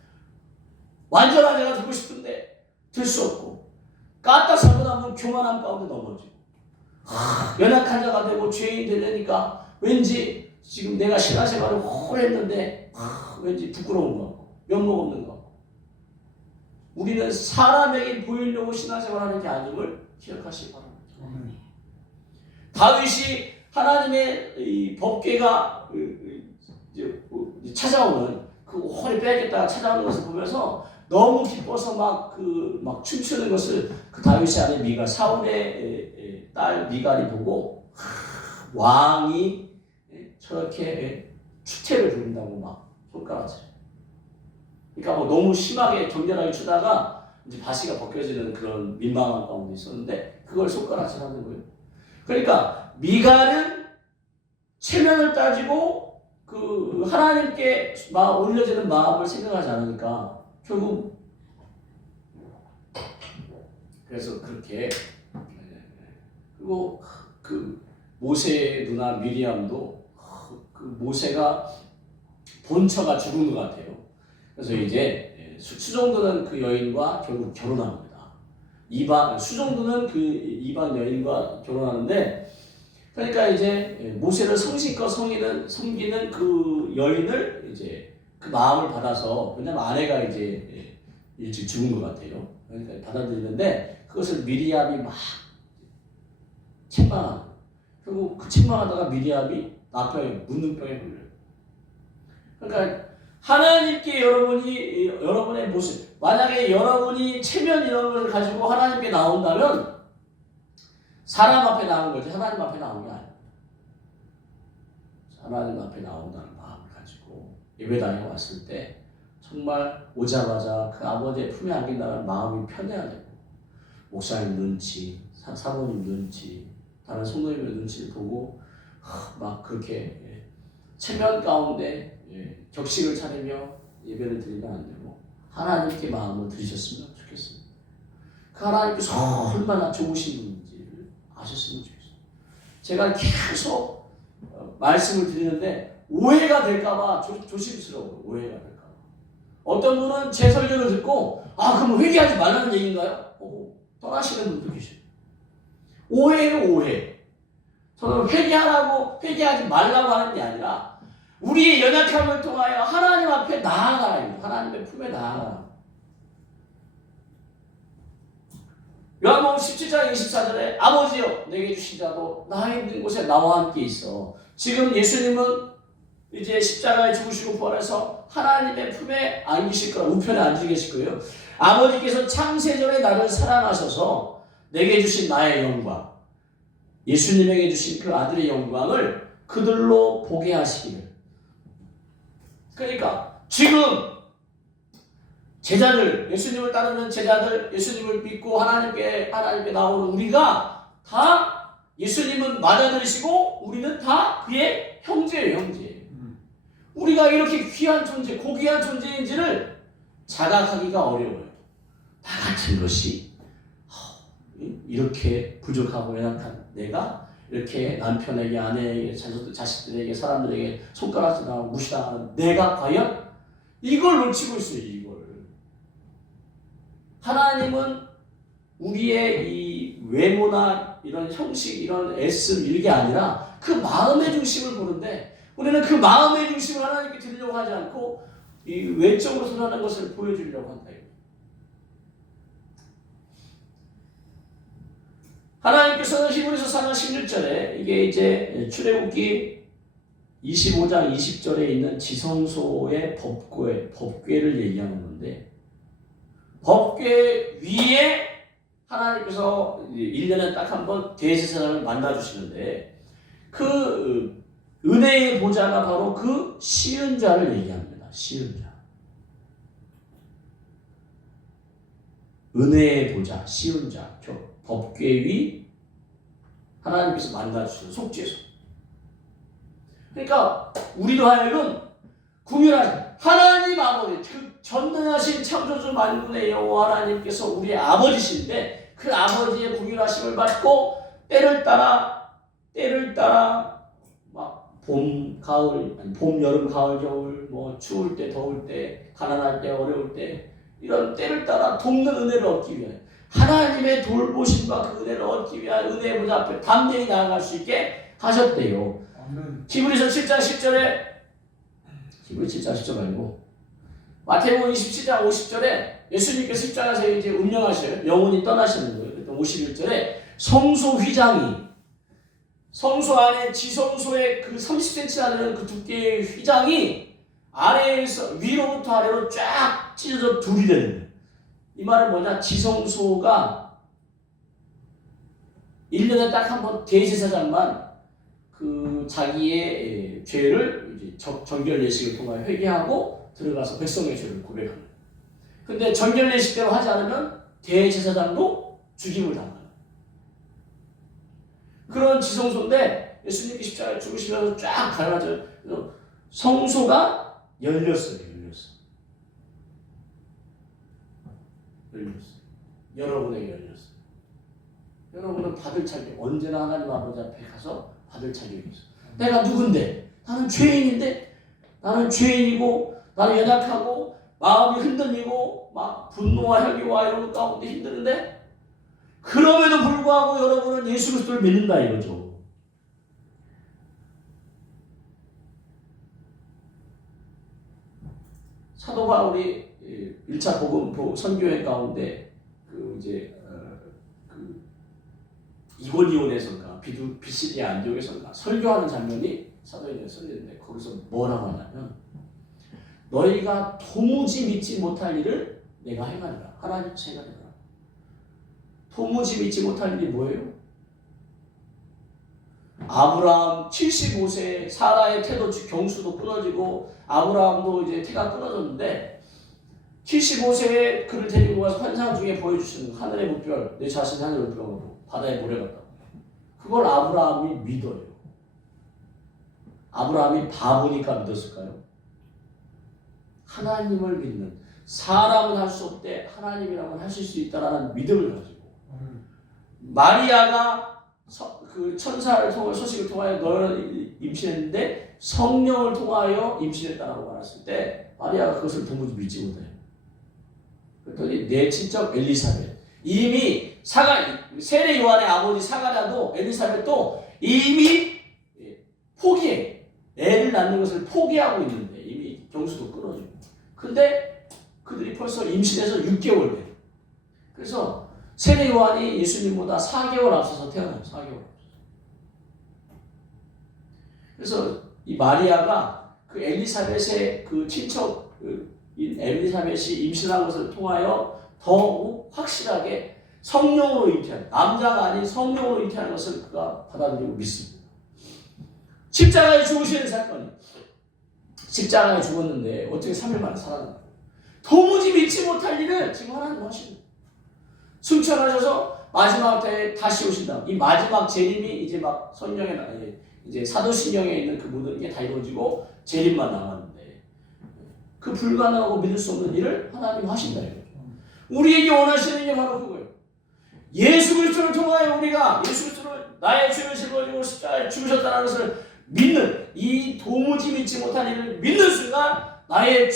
완전한 자가 되고 싶은데 될 수 없고 까딱 잘못하면 교만함 가운데 넘어지고 연약한 자가 되고 죄인이 되려니까 왠지 지금 내가 신앙생활을 오래 했는데 왠지 부끄러운 것 같고 면목 없는 것 같고. 우리는 사람에게 보이려고 신앙생활하는 게 아님을 기억하시기 바랍니다. 다윗이 하나님의 이 법궤가 찾아오는 그 오래 빼겠다가 찾아오는 것을 보면서 너무 기뻐서 막 춤추는 것을 그 다윗의 아내 미갈, 사울의 딸 미갈이 보고 왕이 저렇게 추태를 부린다고 막 손가락질. 그러니까 뭐 너무 심하게 격렬하게 추다가 이제 바시가 벗겨지는 그런 민망한 가운데 있었는데 그걸 손가락질하는 거예요. 그러니까 미갈은 체면을 따지고 그 하나님께 올려지는 마음을 생각하지 않으니까 결국 그래서 그렇게 그리고 그 모세의 누나 미리암도 그 모세가 본처가 죽은 것 같아요. 그래서 이제 수정도는 그 여인과 결국 결혼합니다. 수정도는 그 이방 여인과 결혼하는데 그러니까 이제 모세를 성실껏 섬기는 그 여인을 이제 그 마음을 받아서 왜냐면 아내가 이제 일찍 죽은 것 같아요. 그러니까 받아들이는데 그것을 미리암이 막 책망하는. 그리고 그 책망하다가 미리암이 나병에 문둥병에 걸려요. 그러니까 하나님께 여러분의 모습, 만약에 여러분이 체면 이런 걸 가지고 하나님께 나온다면 사람 앞에 나온 거지 하나님 앞에 나온 게 아니에요. 하나님 앞에 나온다는 마음을 가지고 예배당에 왔을 때 정말 오자마자 그 아버지의 품에 안긴다는 마음이 편해야 되고 목사님 눈치, 사모님 눈치, 다른 성도님의 눈치를 보고 막 그렇게 체면 가운데 격식을 차리며 예배를 드리면 안 되고 하나님께 마음을 드리셨으면 좋겠습니다. 그 하나님께서 얼마나 좋으신 분인지를 아셨으면 좋겠어요. 제가 계속 말씀을 드리는데 오해가 될까봐 조심스러워요. 오해가 될까봐. 어떤 분은 제 설교를 듣고 그럼 회개하지 말라는 얘기인가요? 떠나시는 분도 계셔요. 오해예요, 오해. 저는 회개하지 말라고 하는 게 아니라 우리의 연약함을 통하여 하나님 앞에 나아가라. 하나님의 품에 나아가라. 요한복음 17장 24절에 아버지여 내게 주신 자도 나 있는 곳에 나와 함께 있어. 지금 예수님은 이제 십자가에 죽으시고 부활해서 하나님의 품에 안기실 거라. 우편에 앉아 계실 거예요. 아버지께서 창세전에 나를 사랑하셔서 내게 주신 나의 영광, 예수님에게 주신 그 아들의 영광을 그들로 보게 하시기를. 그러니까 지금 제자들, 예수님을 따르는 제자들, 예수님을 믿고 하나님께 나오는 우리가 다 예수님은 맞아들이시고 우리는 다 그의 형제예요, 형제. 우리가 이렇게 귀한 존재, 고귀한 존재인지를 자각하기가 어려워요. 나 같은 것이 이렇게 부족하고 연약한 내가 이렇게 남편에게, 아내에게, 자식들에게, 사람들에게 손가락질하고 무시당하는 내가 과연 이걸 놓치고 있어요. 이걸. 하나님은 우리의 이 외모나 이런 형식, 이런 애씀 이게 아니라 그 마음의 중심을 보는데 우리는 그 마음의 중심을 하나님께 드리려고 하지 않고 이 외적으로 드러나는 것을 보여주려고 한다. 하나님께서는 히브리서 4장 16절에 이게 이제 출애굽기 25장 20절에 있는 지성소의 법궤를 얘기하는 건데 법궤 위에 하나님께서 1년에 딱 한 번 대제사장을 만나주시는데 그 은혜의 보좌가 바로 그 시은 자를 얘기합니다. 시은 자. 은혜의 보좌, 시은 자. 법궤 위 하나님께서 만나주시는 속죄소. 그러니까 우리도 하여금 궁유하신 하나님 아버지, 그 전능하신 창조주 만군의 여호와 하나님께서 우리의 아버지신데 그 아버지의 궁유하심을 받고 때를 따라 막 봄, 가을, 봄, 여름, 가을, 겨울, 뭐 추울 때, 더울 때, 가난할 때, 어려울 때 이런 때를 따라 돕는 은혜를 얻기 위해 하나님의 돌보심과 그 은혜를 얻기 위한 은혜의 보좌 앞에 담대히 나아갈 수 있게 하셨대요. 히브리서 7장 10절에 히브리 7장 10절 말고 마태복음 27장 50절에 예수님께서 십자가에서 이제 운명하셔요. 영혼이 떠나시는 거예요. 그랬더니 51절에 성소 휘장이 성소 안에 지성소의 그 30cm라는 그 두께의 휘장이 아래에서 위로부터 아래로 쫙 찢어져 둘이 되는 거예요. 이 말은 뭐냐? 지성소가 1년에 딱 한 번 대제사장만 그 자기의 죄를 이제 정결 예식을 통하여 회개하고 들어가서 백성의 죄를 고백하는 거예요. 근데 정결 예식대로 하지 않으면 대제사장도 죽임을 당하는 그런 지성소인데 예수님이 십자가에 죽으시면서 쫙 갈라져요. 그래서 성소가 열렸어요. 여러분에게 열렸어요. 여러분은 받을 자격, 언제나 하나님 아버지 앞에 가서 받을 자격이 있어요. 내가 누군데? 나는 죄인인데? 나는 죄인이고 나는 연약하고 마음이 흔들리고 막 분노와 혈기와 이런 것 가운데 힘드는데 그럼에도 불구하고 여러분은 예수 그리스도를 믿는다 이거죠. 사도 바울이 1차 복음 선교회 가운데 그 이제 그 이고니온에선가 비시디아 안디옥에선가 설교하는 장면이 사도행전에 써있는데 거기서 뭐라고 하냐면 너희가 도무지 믿지 못할 일을 내가 행하리라. 하나님 생각해라. 도무지 믿지 못할 일이 뭐예요? 아브라함 75세 사라의 태도 경수도 끊어지고 아브라함도 이제 태가 끊어졌는데 75세에 그를 데리고 가서 환상 중에 보여주시는 하늘의 물별 내 자신이 하늘의 물별로 바다에 모래 같다. 그걸 아브라함이 믿어요. 아브라함이 바보니까 믿었을까요? 하나님을 믿는 사람은 할 수 없대 하나님이라면 하실 수 있다라는 믿음을 가지고 마리아가 그 천사를 통해 소식을 통하여 너를 임신했는데 성령을 통하여 임신했다라고 말했을 때 마리아가 그것을 도무지 믿지 못해요. 그랬더니 내 친척 엘리사벳 이미 세례 요한의 아버지 사가랴도 엘리사벳도 이미 포기해 애를 낳는 것을 포기하고 있는데 이미 경수도 끊어지고 근데 그들이 벌써 임신해서 6개월 돼. 그래서 세례 요한이 예수님보다 4개월 앞서서 태어나요. 4개월 앞서서. 그래서 이 마리아가 그 엘리사벳의 그 친척 엘리사벳이 임신한 것을 통하여 더욱 확실하게 성령으로 잉태한 남자가 아닌 성령으로 잉태하는 것을 그가 받아들이고 믿습니다. 십자가에 죽으시는 사건이 십자가에 죽었는데 어떻게 3일 만에 살아났나요? 도무지 믿지 못할 일을 지금 하나님 하십니다. 승천하셔서 마지막 때에 다시 오신다. 이 마지막 재림이 이제 막 성령에 이제 사도신경에 있는 그 모든 게 다 이루어지고 재림만 남았는데 그 불가능하고 믿을 수 없는 일을 하나님 하신다 이거죠. 우리에게 원하시는 게 바로 그거예요. 예수 그리스도를 통하여 우리가 예수 그리스도를 나의 죄를 짊어지고 십자가에 죽으셨다는 것을 믿는 이 도무지 믿지 못한 일을 믿는 순간 나의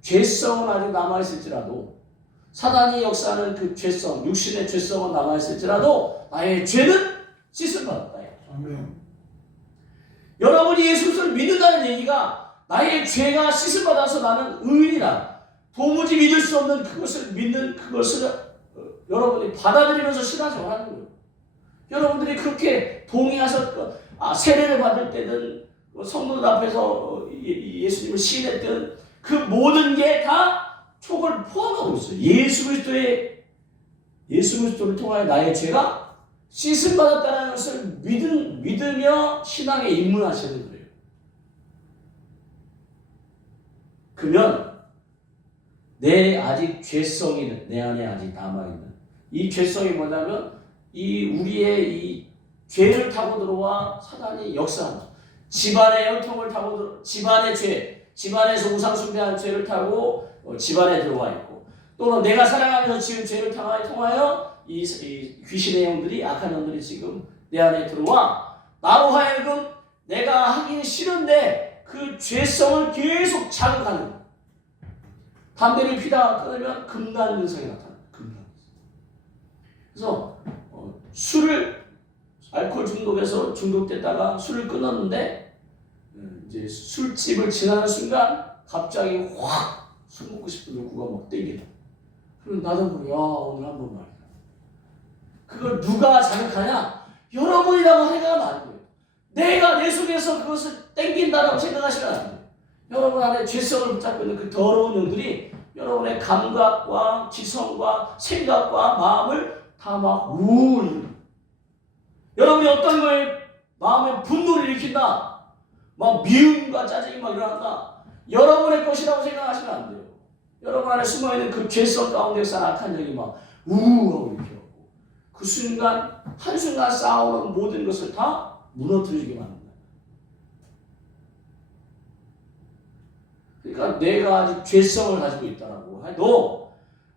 죄성은 아직 남아있을지라도 사단이 역사하는 그 죄성, 육신의 죄성은 남아있을지라도 나의 죄는 씻음받았다. 아멘. 여러분이 예수 그리스도를 믿는다는 얘기가 나의 죄가 씻음받아서 나는 의인이다. 도무지 믿을 수 없는 그것을 믿는 그것을 여러분이 받아들이면서 신앙생활하는 거예요. 여러분들이 그렇게 동의하셨고 세례를 받을 때든 성도들 앞에서 예수님을 시인했던 그 모든 게 다 촉을 포함하고 있어요. 예수 그리스도를 통하여 나의 죄가 씻음받았다는 것을 믿으며 신앙에 입문하시는 거예요. 그러면 내 아직 죄성이 내 안에 아직 남아있는 이 죄성이 뭐냐면 우리의 이 죄를 타고 들어와 사단이 역사하는 집안의 형통을 타고 들어 집안의 죄, 집안에서 우상 숭배한 죄를 타고 집안에 들어와 있고 또는 내가 살아가면서 지은 죄를 통하여 이 귀신의 영들이 악한 영들이 지금 내 안에 들어와 나로 하여금 내가 하기 싫은데 그 죄성을 계속 자극하는 거예요. 담배를 피다가 끊으면 금단 증상이 나타납니다. 그래서 알코올 중독에서 중독됐다가 술을 끊었는데 이제 술집을 지나는 순간 갑자기 확 술 먹고 싶은 욕구가 막 땡긴다. 그럼 나도 모르게 오늘 한번 말이야. 그걸 누가 자극하냐? 여러분이라고 생각하면 안 돼요. 내가 내 속에서 그것을 땡긴다라고 생각하시면 안 돼요. 여러분 안에 죄성을 붙잡고 있는 그 더러운 영들이 여러분의 감각과 지성과 생각과 마음을 다 막 우울. 여러분이 어떤 거에 마음에 분노를 일으킨다. 막 미움과 짜증이 막 일어난다. 여러분의 것이라고 생각하시면 안 돼요. 여러분 안에 숨어있는 그 죄성 가운데서 악한 영이 막 우우하고 이렇게 하고 그 순간 한순간 쌓아오는 모든 것을 다 무너뜨리게 만든다. 그러니까 내가 아직 죄성을 가지고 있다라고 해도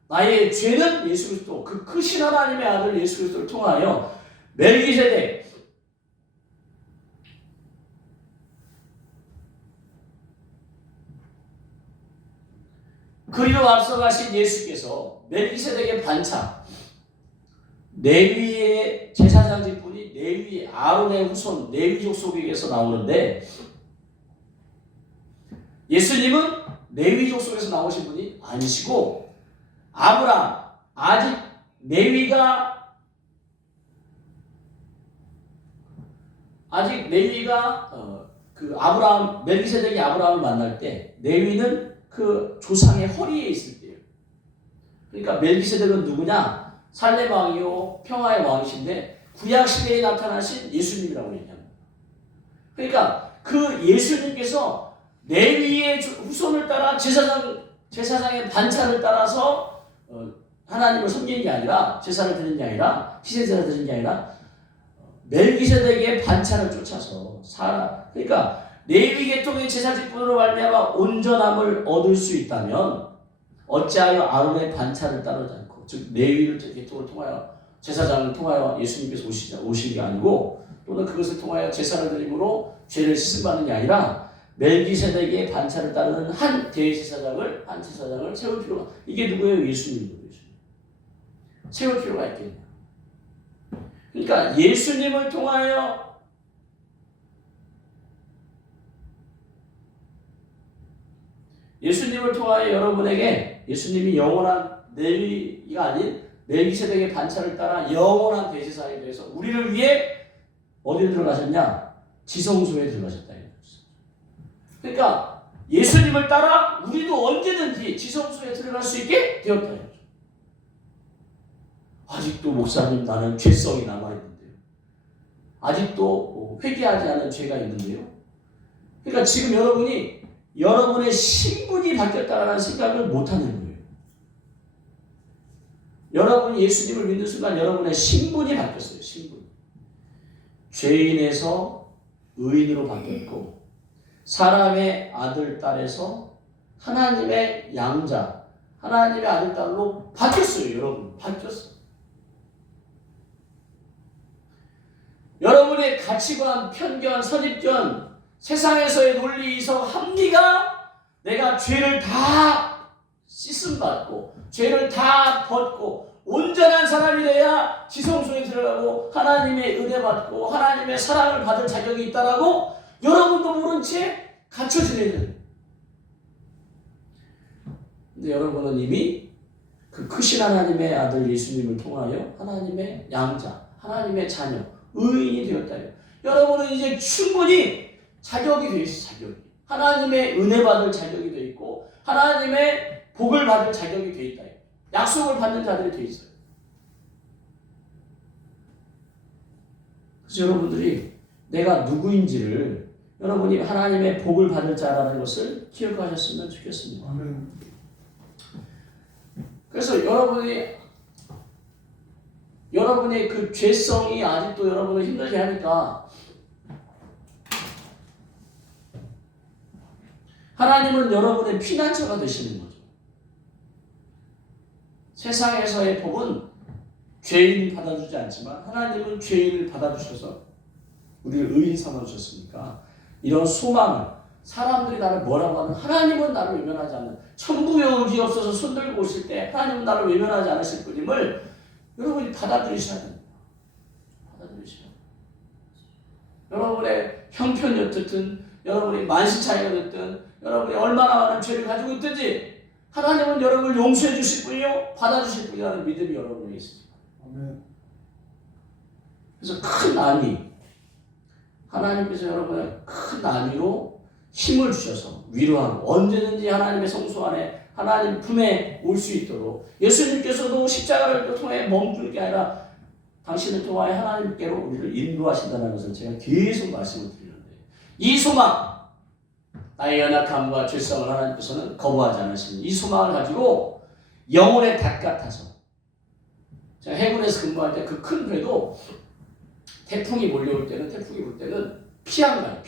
나의 죄는 예수 그리스도 그 크신 하나님의 아들 예수 그리스도를 통하여 멜기세덱 그리로 앞서가신 예수께서 멜기세덱의 반차 레위의 제사장 직분이 레위 아론의 후손 레위족 속에서 나오는데 예수님은 레위족 속에서 나오신 분이 아니시고 아브라함 아직 레위가 그 아브라함 멜기세덱이 아브라함을 만날 때 레위는 그 조상의 허리에 있을 때예요. 그러니까 멜기세덱은 누구냐? 살렘 왕이요 평화의 왕이신데 구약 시대에 나타나신 예수님이라고 얘기합니다. 그러니까 그 예수님께서 레위의 후손을 따라 제사장의 반차를 따라서 하나님을 섬기는 게 아니라 제사를 드리는 게 아니라 희생제사를 드리는 게 아니라 멜기세덱의 반차를 쫓아서 그러니까 레위 계통의 제사 직분으로 말미암아 온전함을 얻을 수 있다면 어찌하여 아론의 반차를 따르지 않고 즉 레위 계통을 통하여 제사장을 통하여 예수님께서 오신 게 아니고 또는 그것을 통하여 제사를 드림으로 죄를 씻음받는 게 아니라 멜기세덱의 반차를 따르는 한 제사장을 세울 필요가 이게 누구예요? 예수님이에요. 세울 필요가 있겠냐. 그러니까 예수님을 통하여 여러분에게 예수님이 영원한 레위가 아닌 멜기세덱의 반차를 따라 영원한 대제사장이 되어서 우리를 위해 어디로 들어가셨냐? 지성소에 들어가셨다. 그러니까 예수님을 따라 우리도 언제든지 지성소에 들어갈 수 있게 되었다. 아직도 목사님 나는 죄성이 남아있는데요. 아직도 회개하지 않은 죄가 있는데요. 그러니까 지금 여러분의 신분이 바뀌었다는 생각을 못하는 거예요. 여러분이 예수님을 믿는 순간 여러분의 신분이 바뀌었어요. 신분. 죄인에서 의인으로 바뀌었고 사람의 아들, 딸에서 하나님의 양자, 하나님의 아들, 딸로 바뀌었어요. 여러분. 바뀌었어요. 여러분의 가치관, 편견, 선입견, 세상에서의 논리, 이성, 합리가 내가 죄를 다 씻음받고 죄를 다 벗고 온전한 사람이 돼야 지성소에 들어가고 하나님의 은혜 받고 하나님의 사랑을 받을 자격이 있다라고 여러분도 모른 채 갇혀 지내는. 근데 여러분은 이미 그 크신 하나님의 아들 예수님을 통하여 하나님의 양자, 하나님의 자녀, 의인이 되었다. 여러분은 이제 충분히 자격이 되어 있어요. 자격이. 하나님의 은혜 받을 자격이 되어 있고 하나님의 복을 받을 자격이 되어 있다. 약속을 받는 자들이 되어 있어요. 그래서 여러분들이 내가 누구인지를 여러분이 하나님의 복을 받을 자라는 것을 기억하셨으면 좋겠습니다. 그래서 여러분의 그 죄성이 아직도 여러분을 힘들게 하니까 하나님은 여러분의 피난처가 되시는 거죠. 세상에서의 복은 죄인이 받아주지 않지만 하나님은 죄인을 받아주셔서 우리를 의인 삼아주셨으니까 이런 소망을 사람들이 나를 뭐라고 하는 하나님은 나를 외면하지 않는 천국에 의지 없어서 손들고 오실 때 하나님은 나를 외면하지 않으실 분임을 여러분이 받아들이셔야 됩니다. 받아들이셔야 됩니다. 여러분의 형편이 어떻든 여러분이 만신창이가 됐든 여러분이 얼마나 많은 죄를 가지고 있든지 하나님은 여러분을 용서해 주실 분이요 받아주실 분이라는 믿음이 여러분에게 있습니다. 아멘. 그래서 큰 안위, 하나님께서 여러분의 큰 안위로 힘을 주셔서 위로하고 언제든지 하나님의 성소 안에 하나님 품에 올 수 있도록 예수님께서도 십자가를 통해 멈추는 게 아니라 당신을 통하여 하나님께로 우리를 인도하신다는 것을 제가 계속 말씀을 드리는데, 이 소망, 나의 연약함과 죄성을 하나님께서는 거부하지 않으시는 이 소망을 가지고 영혼의 닭 같아서, 제가 해군에서 근무할 때 그 큰 배도 태풍이 몰려올 때는, 태풍이 불 때는 피한 거예요.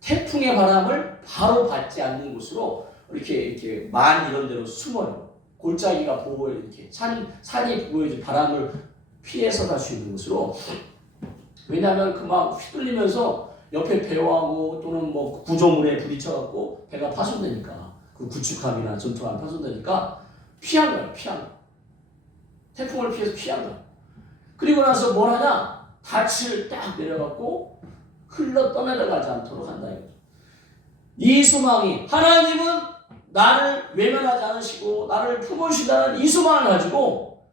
태풍의 바람을 바로 받지 않는 곳으로 이렇게 만 이런 데로 숨어요. 골짜기가 보호해, 이렇게 산이 보호해 바람을 피해서 갈 수 있는 곳으로. 왜냐하면 그 막 휘둘리면서 옆에 배워하고 또는 뭐 구조물에 부딪혀갖고 배가 파손되니까, 그 구축함이나 전투함이 파손되니까 피한 거예요. 태풍을 피해서 피한 거예요. 그리고 나서 뭘 하냐? 닻을 딱 내려갖고 흘러 떠내려가지 않도록 한다 이거죠. 이 소망이, 하나님은 나를 외면하지 않으시고 나를 품으시다는 이 소망을 가지고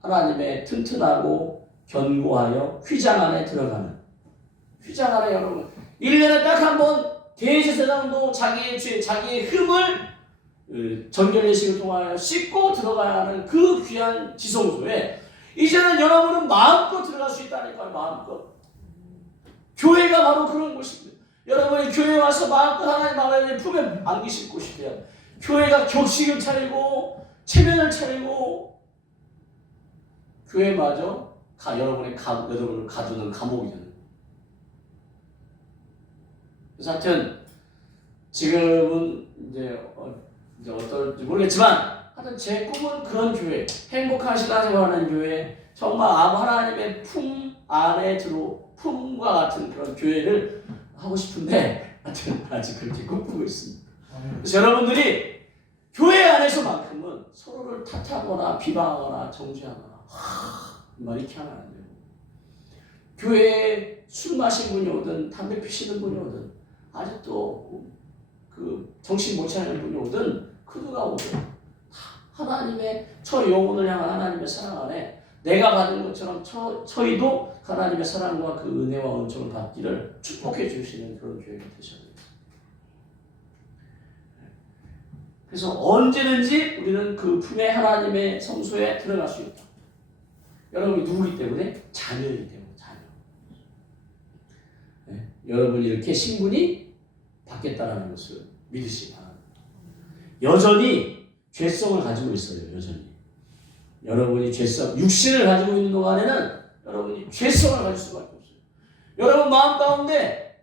하나님의 튼튼하고 견고하여 휘장 안에 들어가는, 휘장 안에 여러분 1년에 딱 한 번 대제사장도 자기의 죄, 자기의 흠을 정결례식을 통하여 씻고 들어가야 하는 그 귀한 지성소에 이제는 여러분은 마음껏 들어갈 수 있다니까요. 마음껏. 교회가 바로 그런 곳입니다. 여러분이 교회에 와서 마음껏 하나님 아버지의 품에 안기실 곳이래요. 교회가 격식을 차리고 체면을 차리고, 교회마저 여러분을 가두는 감옥이 되는. 그래서 하여튼 지금은 이제 어떨지 모르겠지만, 하여튼 제 꿈은 그런 교회, 행복한 신앙생활 하는 교회, 정말 하나님의 품 안에 품과 같은 그런 교회를 하고 싶은데, 하여튼 아직 그렇게 꿈꾸고 있습니다. 그래서 여러분들이 교회 안에서만큼은 서로를 탓하거나 비방하거나 정죄하거나 이렇게 하면 안 돼요. 교회에 술 마신 분이 오든 담배 피시는 분이 오든 아직도 그 정신 못 차리는 분이 오든 그누가 오든 하나님의 저 영혼을 향한 하나님의 사랑 안에 내가 받은 것처럼 저희도 하나님의 사랑과 그 은혜와 은총을 받기를 축복해 주시는 그런 교회가 되셔야 됩니다. 그래서 언제든지 우리는 그 품에 하나님의 성소에 들어갈 수 있다. 여러분이 누구기 때문에? 자녀이기 때문에. 자녀. 네? 여러분이 이렇게 신분이 바뀌었다는 것을 믿으시기 바랍니다. 여전히 죄성을 가지고 있어요. 여전히. 여러분이 육신을 가지고 있는 동안에는 여러분이 죄성을 가질 수밖에 없어요. 여러분 마음 가운데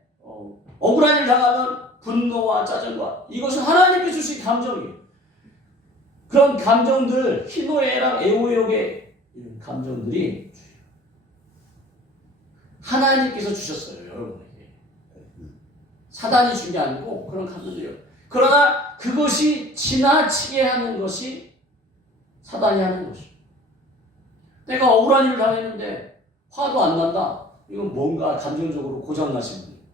억울한 일 당하면 분노와 짜증과, 이것은 하나님이 주신 감정이에요. 그런 감정들, 희노애락, 애호욕의 이런 감정들이 하나님께서 주셨어요. 여러분에게. 사단이 준 게 아니고 그런 감정들이에요. 그러나 그것이 지나치게 하는 것이 사단이 하는 것이에요. 내가 억울한 일을 당했는데 화도 안 난다. 이건 뭔가 감정적으로 고장나신 분이에요.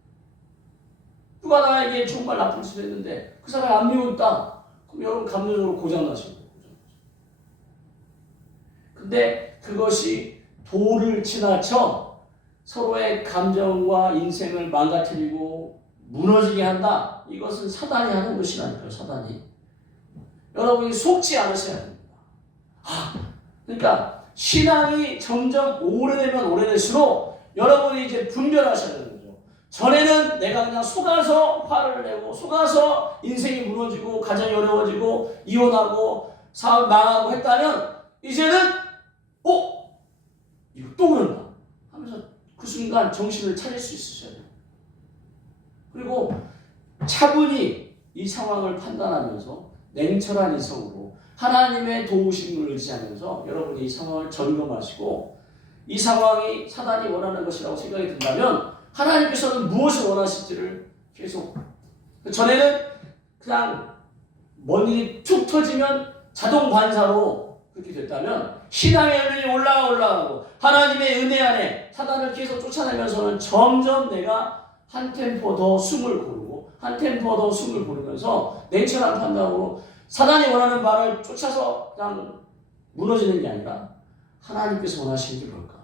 누가 나에게 정말 나쁜 짓을 했는데 그 사람이 안 미웠다. 그럼 여러분 감정적으로 고장나신 거예요. 근데 그것이 도를 지나쳐 서로의 감정과 인생을 망가뜨리고 무너지게 한다. 이것은 사단이 하는 것이라니까요. 사단이. 여러분이 속지 않으셔야 됩니다. 그러니까 신앙이 점점 오래되면 오래될수록 여러분이 이제 분별하셔야 되는 거죠. 전에는 내가 그냥 속아서 화를 내고 속아서 인생이 무너지고 가정이 어려워지고 이혼하고 사업 망하고 했다면, 이제는 이거 또 그런다 하면서 그 순간 정신을 차릴 수 있으셔야 돼요. 그리고 차분히 이 상황을 판단하면서 냉철한 이성으로 하나님의 도우심을 의지하면서 여러분이 이 상황을 점검하시고, 이 상황이 사단이 원하는 것이라고 생각이 든다면 하나님께서는 무엇을 원하실지를 계속, 전에는 그냥 뭔 일이 툭 터지면 자동 반사로 그렇게 됐다면 신앙의 은혜이 올라가고 하나님의 은혜 안에 사단을 계속 쫓아내면서는 점점 내가 한 템포 더 숨을 고르고 한 템포 더 숨을 고르면서 냉철한 판단으로 사단이 원하는 바를 쫓아서 그냥 무너지는 게 아니라 하나님께서 원하시는 게 뭘까?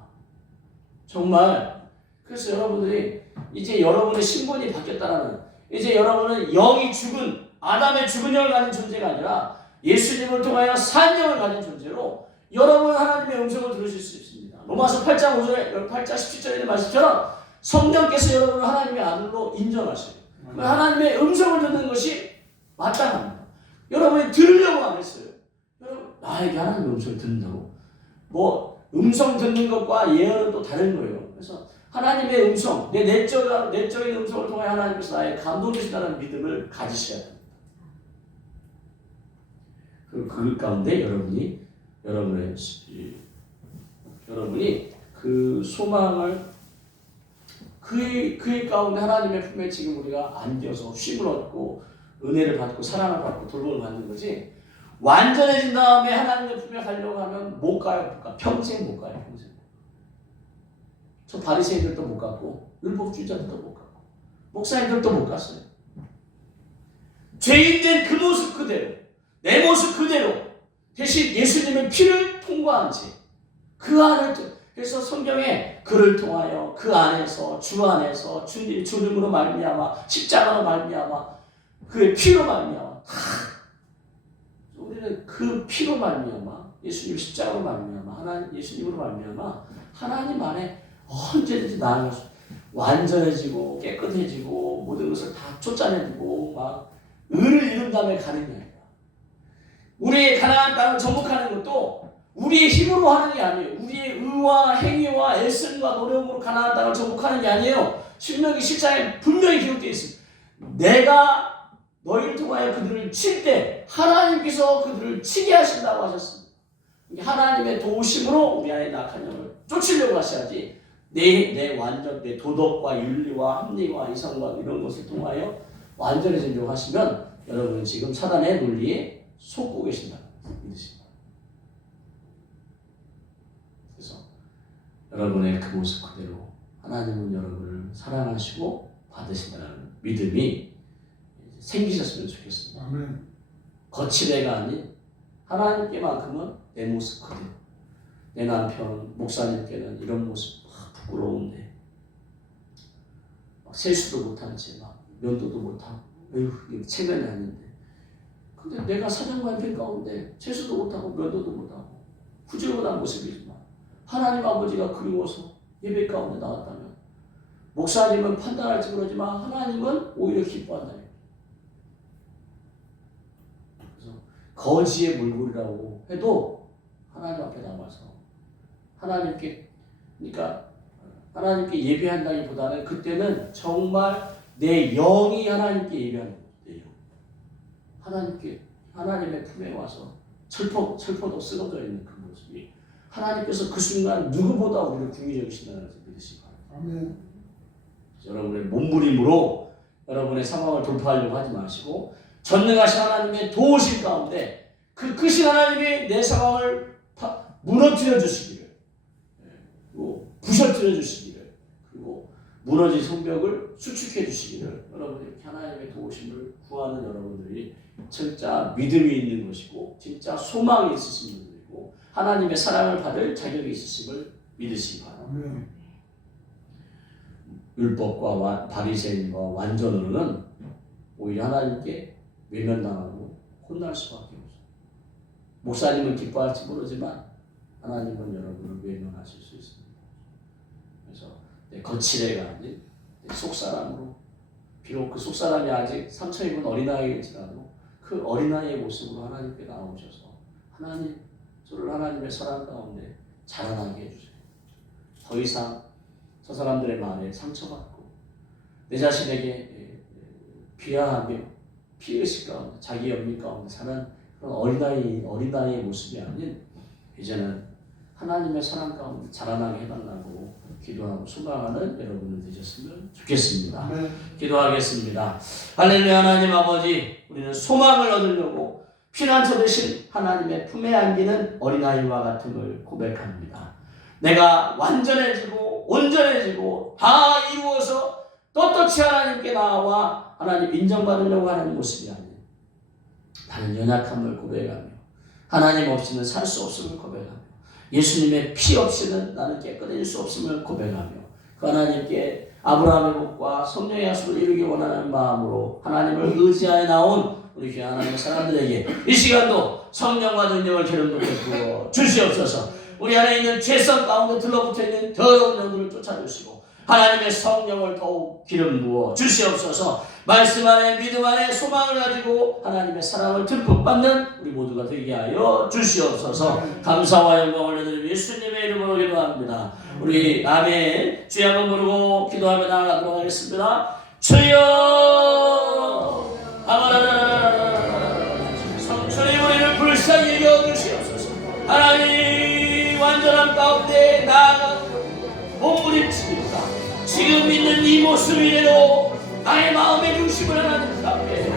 정말. 그래서 여러분들이 이제 여러분의 신분이 바뀌었다는, 이제 여러분은 영이 죽은, 아담의 죽은 영을 가진 존재가 아니라 예수님을 통하여 산 영을 가진 존재로 여러분 하나님의 음성을 들으실 수 있습니다. 로마서 8장 5절, 8장 17절에 있는 말씀처럼 성령께서 여러분을 하나님의 아들로 인정하셔요. 하나님의 음성을 듣는 것이 마땅합니다. 여러분이 들으려고 안 했어요. 여러분, 나에게 하나님의 음성을 듣는다고? 뭐 음성 듣는 것과 예언은 또 다른 거예요. 그래서 하나님의 음성, 내 내적인 음성을 통해 하나님께서 나의 감동 주신다는 믿음을 가지셔야 됩니다. 그리고 그 가운데 여러분이 그 소망을 그의 가운데 하나님의 품에 지금 우리가 안겨서 쉼을 얻고 은혜를 받고 사랑을 받고 돌봄을 받는 거지. 완전해진 다음에 하나님의 품에 가려고 하면 못 가요. 평생 못 가요. 평생. 저 바리새인들도 못 갔고 율법주의자들도 못 갔고 목사님들도 못 갔어요. 죄인된 그 모습 그대로, 내 모습 그대로 대신 예수님의 피를 통과한 채 그 안을, 그래서 성경에 그를 통하여 그 안에서 주 안에서 주님으로 말미암아 십자가로 말미암아 그의 피로 말미암아 우리는 그 피로 말미암아 예수님 십자가로 말미암아 하나님 예수님으로 말미암아 하나님 안에 언제든지 나아가서 완전해지고 깨끗해지고 모든 것을 다 쫓아내고 막 의를 이룬 다음에 가는 게 아니라 우리의 가나안 땅을 정복하는 것도 우리의 힘으로 하는 게 아니에요. 우리의 의와 행위와 애씀과 노력으로 가나안 땅을 정복하는 게 아니에요. 신명기 10장에 분명히 기록되어 있습니다. 내가 너희를 통하여 그들을 칠 때 하나님께서 그들을 치게 하신다고 하셨습니다. 하나님의 도우심으로 우리 안에 악한 영을 쫓으려고 하셔야지 내 도덕과 윤리와 합리와 이성과 이런 것을 통하여 완전해지려고 하시면 여러분은 지금 사단의 논리에 속고 계신다는 것을 믿으십니다. 그래서 여러분의 그 모습 그대로 하나님은 여러분을 사랑하시고 받으신다는 믿음이 생기셨으면 좋겠습니다. 아멘. 거칠애가 아닌 하나님께만큼은 내 모습 그대로. 내 남편 목사님께는 이런 모습 부끄러운데 막 세수도 못한 채 막 면도도 못하고 이게 체면이 아닌데 근데 내가 사장관님 가운데 세수도 못하고 면도도 못하고 후질못한 모습이지만 하나님 아버지가 그리워서 예배 가운데 나왔다면 목사님은 판단할지 모르지만 하나님은 오히려 기뻐한다. 그래서 거지의 물고리라고 해도 하나님 앞에 나와서 하나님께 예배한다기보다는 그때는 정말 내 영이 하나님께 예배하는 거예요. 하나님의 품에 와서 철포도 쓰러져 있는 그 모습이 하나님께서 그 순간 누구보다 우리를 궁히 여기신다는 것을 믿으시기 바랍니다. 아멘. 여러분의 몸부림으로 여러분의 상황을 돌파하려고 하지 마시고 전능하신 하나님의 도우심 가운데 그 크신 하나님이 내 상황을 무너뜨려 주시기를 부셔뜨려 주시기를 그리고 무너진 성벽을 수축해 주시기를 여러분이 이렇게 하나님의 도우심을 구하는 여러분들이 진짜 믿음이 있는 것이고 진짜 소망이 있으신 분들이고 하나님의 사랑을 받을 자격이 있으심을 믿으시기 바랍니다. 율법과 바리새인과 완전으로는 오히려 하나님께 외면당하고 혼날 수밖에 없어요. 목사님은 기뻐할지 모르지만 하나님은 여러분을 외면하실 수 있습니다. 그래서 내 거칠애가 아닌 내 속사람으로 비록 그 속사람이 아직 상처 입은 어린아이일지라도 그 어린아이의 모습으로 하나님께 나오셔서 저를 하나님의 사랑 가운데 자라나게 해주세요. 더 이상 저 사람들의 말에 상처받고 내 자신에게 비하하며 피의식 가운데 자기 연민 가운데 사는 그런 어린아이의 모습이 아닌 이제는 하나님의 사랑 가운데 자라나게 해달라고 기도하고 소망하는 여러분들 되셨으면 좋겠습니다. 기도하겠습니다. 할렐루야. 하나님 아버지, 우리는 소망을 얻으려고 피난처 되신 하나님의 품에 안기는 어린아이와 같음을 고백합니다. 내가 완전해지고 온전해지고 다 이루어서 떳떳이 하나님께 나와 하나님 인정받으려고 하는 모습이 아닌 나는 연약함을 고백하며 하나님 없이는 살 수 없음을 고백하며 예수님의 피 없이는 나는 깨끗해질 수 없음을 고백하며 그 하나님께 아브라함의 복과 성령의 약속을 이루기 원하는 마음으로 하나님을 의지하여 나온 우리 귀한 하나님의 사람들에게 이 시간도 성령과 능력을 기름부터 부어 주시옵소서. 우리 안에 있는 죄성 가운데 들러붙어 있는 더러운 영들을 쫓아주시고 하나님의 성령을 더욱 기름 부어 주시옵소서. 말씀 안에 믿음 안에 소망을 가지고 하나님의 사랑을 듬뿍 받는 우리 모두가 되게 하여 주시옵소서. 감사와 영광을 올려드리며 예수님의 이름으로 기도합니다. 우리 아멘 주여 한번 부르고 기도하며 나아가도록 하겠습니다. 주여 성천의 우리를 불쌍히 여겨주시옵소서. 하나님 완전한 가운데 나아가 몸부림칩니다. 지금 있는 이 모습 이대로 나의 마음의 중심을 하나님 앞에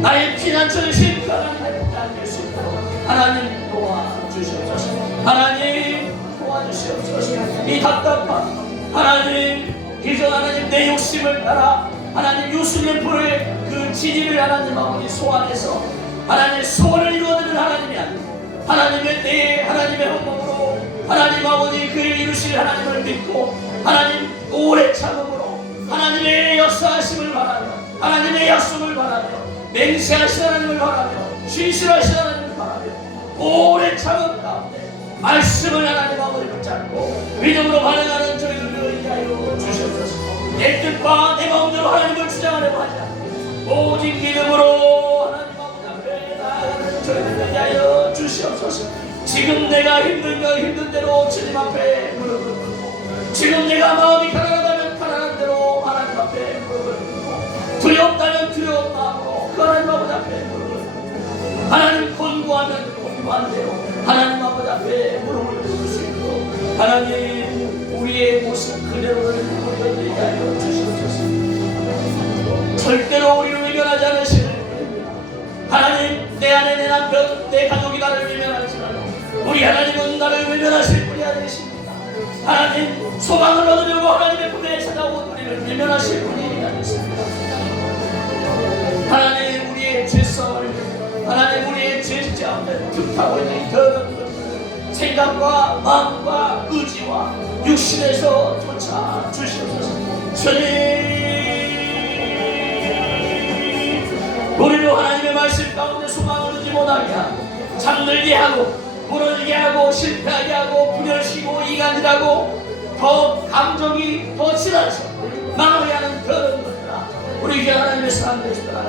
나의 피난처이신 하나님 앞에 하나님 도와주시옵소서. 하나님 도와주시옵소서. 이 답답한 하나님 기존 하나님 내 욕심을 따라 하나님 유슬림불의 그 진리를 하나님 아버지 소환해서 하나님의 소원을 이루어드리는 하나님이 아니고 하나님의 때에 하나님의 헌법으로 하나님 아버지 그를 이루실 하나님을 믿고 하나님 오래 참음으로 하나님의 역사하심을 바라며 하나님의 약속을 바라며 맹세하신 하나님을 바라며 신실하신 하나님을 바라며 오래 참음 가운데 말씀을 하나님 아버지 붙잡고 믿음으로 반응하는 저희들을 위하여 주시옵소서. 내 뜻과 내 마음대로 하나님을 주장하려고 하지 않고 오직 믿음으로 하나님 아버지 앞에 나아가는 저희들을 위하여 주시옵소서. 지금 내가 힘든 대로 주님 앞에 무릎을 꿇고 지금 내가 마음이 가난하다면 가난한 대로 하나님 앞에 무릎을 꿇고 두렵다면 두려운 마음으로 그 하나님 아버지 앞에 무릎을 꿇고 하나님 권고하면 권고한 대로 하나님 아버지 앞에 무릎을 꿇을 수 있도록 하나님 우리의 모습 그대로를 우리에게 하여 주시옵소서. 절대로 우리를 외면하지 않으시는 하나님 내 안에 내 남편 내 가족이 나를 외면하지만 우리 하나님은 나를 외면하실 분이 아니십니다. 하나님 소망을 얻으려고 하나님의 품에 찾아온 우리를 외면하실 분이 아니십니다. 하나님 우리의 죄성을 하나님 우리의 죄가운데 득하고 있는 더러운 것들 생각과 마음과 의지와 육신에서 쫓아 주시옵소서. 주님 우리로 하나님의 말씀 가운데 소망을 얻지 못하게 하고 잠들게 하고 무너지게 하고 실패하게 하고 분열시고 이간질하고 더 감정이 더 지나쳐 망하게 하는 그런 것들아 우리 귀한 하나님의 사람들이 있더라.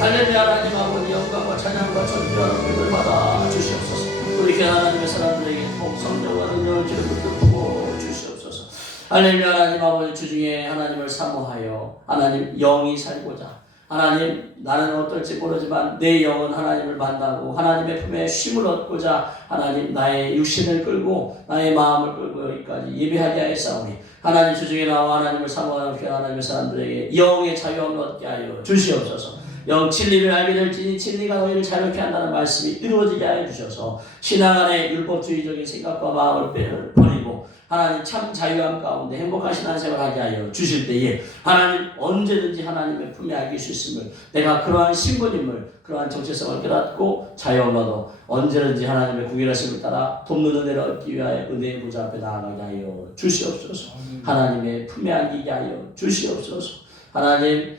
할렐루야. 하나님 아버지 영광과 찬양과 존귀와 높임을 받아 주시옵소서. 우리 귀한 하나님의 사람들에게 복 성령과 능력을 기름부터 부어 주시옵소서. 할렐루야. 하나님 아버지 주중에 하나님을 사모하여 하나님 영이 살고자 하나님 나는 어떨지 모르지만 내 영은 하나님을 만나고 하나님의 품에 쉼을 얻고자 하나님 나의 육신을 끌고 나의 마음을 끌고 여기까지 예배하게 하였사오니 하나님 주중에 나와 하나님을 사모하는 귀한 하나님의 사람들에게 영의 자유함을 얻게 하여 주시옵소서. 영 진리를 알게 될지니 진리가 너희를 자유케 한다는 말씀이 이루어지게 하여 주셔서 신앙 안에 율법주의적인 생각과 마음을 버리고 하나님 참 자유함 가운데 행복한 신앙생활을 하게 하여 주실 때에 하나님 언제든지 하나님의 품에 안길 수 있음을 내가 그러한 신분임을 그러한 정체성을 깨닫고 자유함을 얻어 언제든지 하나님의 구별하심을 따라 돕는 은혜를 얻기 위하여 은혜의 보좌 앞에 나아가게 하여 주시옵소서. 하나님의 품에 안기게 하여 주시옵소서. 하나님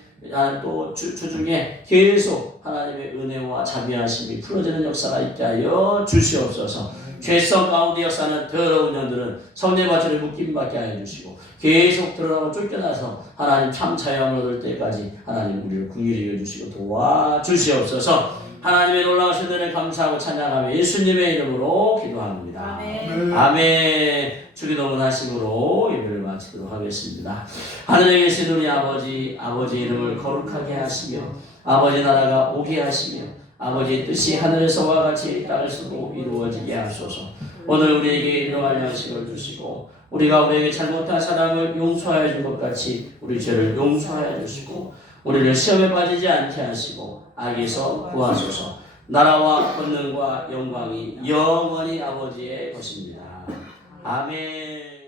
또 주중에 계속 하나님의 은혜와 자비하심이 풀어지는 역사가 있게 하여 주시옵소서. 죄성 가운데 역사는 더러운 년들은 성령의 밭을 묶임받게 하여 주시고 계속 드러나고 쫓겨나서 하나님 참 자유함을 얻을 때까지 하나님 우리를 긍휼히 여주시고 도와주시옵소서. 하나님의 놀라우신 은혜 감사하고 찬양하며 예수님의 이름으로 기도합니다. 아멘. 아멘. 주기도문 하심으로 예배를 마치도록 하겠습니다. 하늘에 계신 우리 아버지, 아버지 이름을 거룩하게 하시며 아버지 나라가 오게 하시며 아버지의 뜻이 하늘에서와 같이 땅에서도 이루어지게 하소서. 오늘 우리에게 일용할 양식을 주시고 우리가 우리에게 잘못한 사람을 용서하여 준 것 같이 우리 죄를 용서하여 주시고 우리를 시험에 빠지지 않게 하시고 악에서 구하소서. 나라와 권능과 영광이 영원히 아버지의 것입니다. 아멘.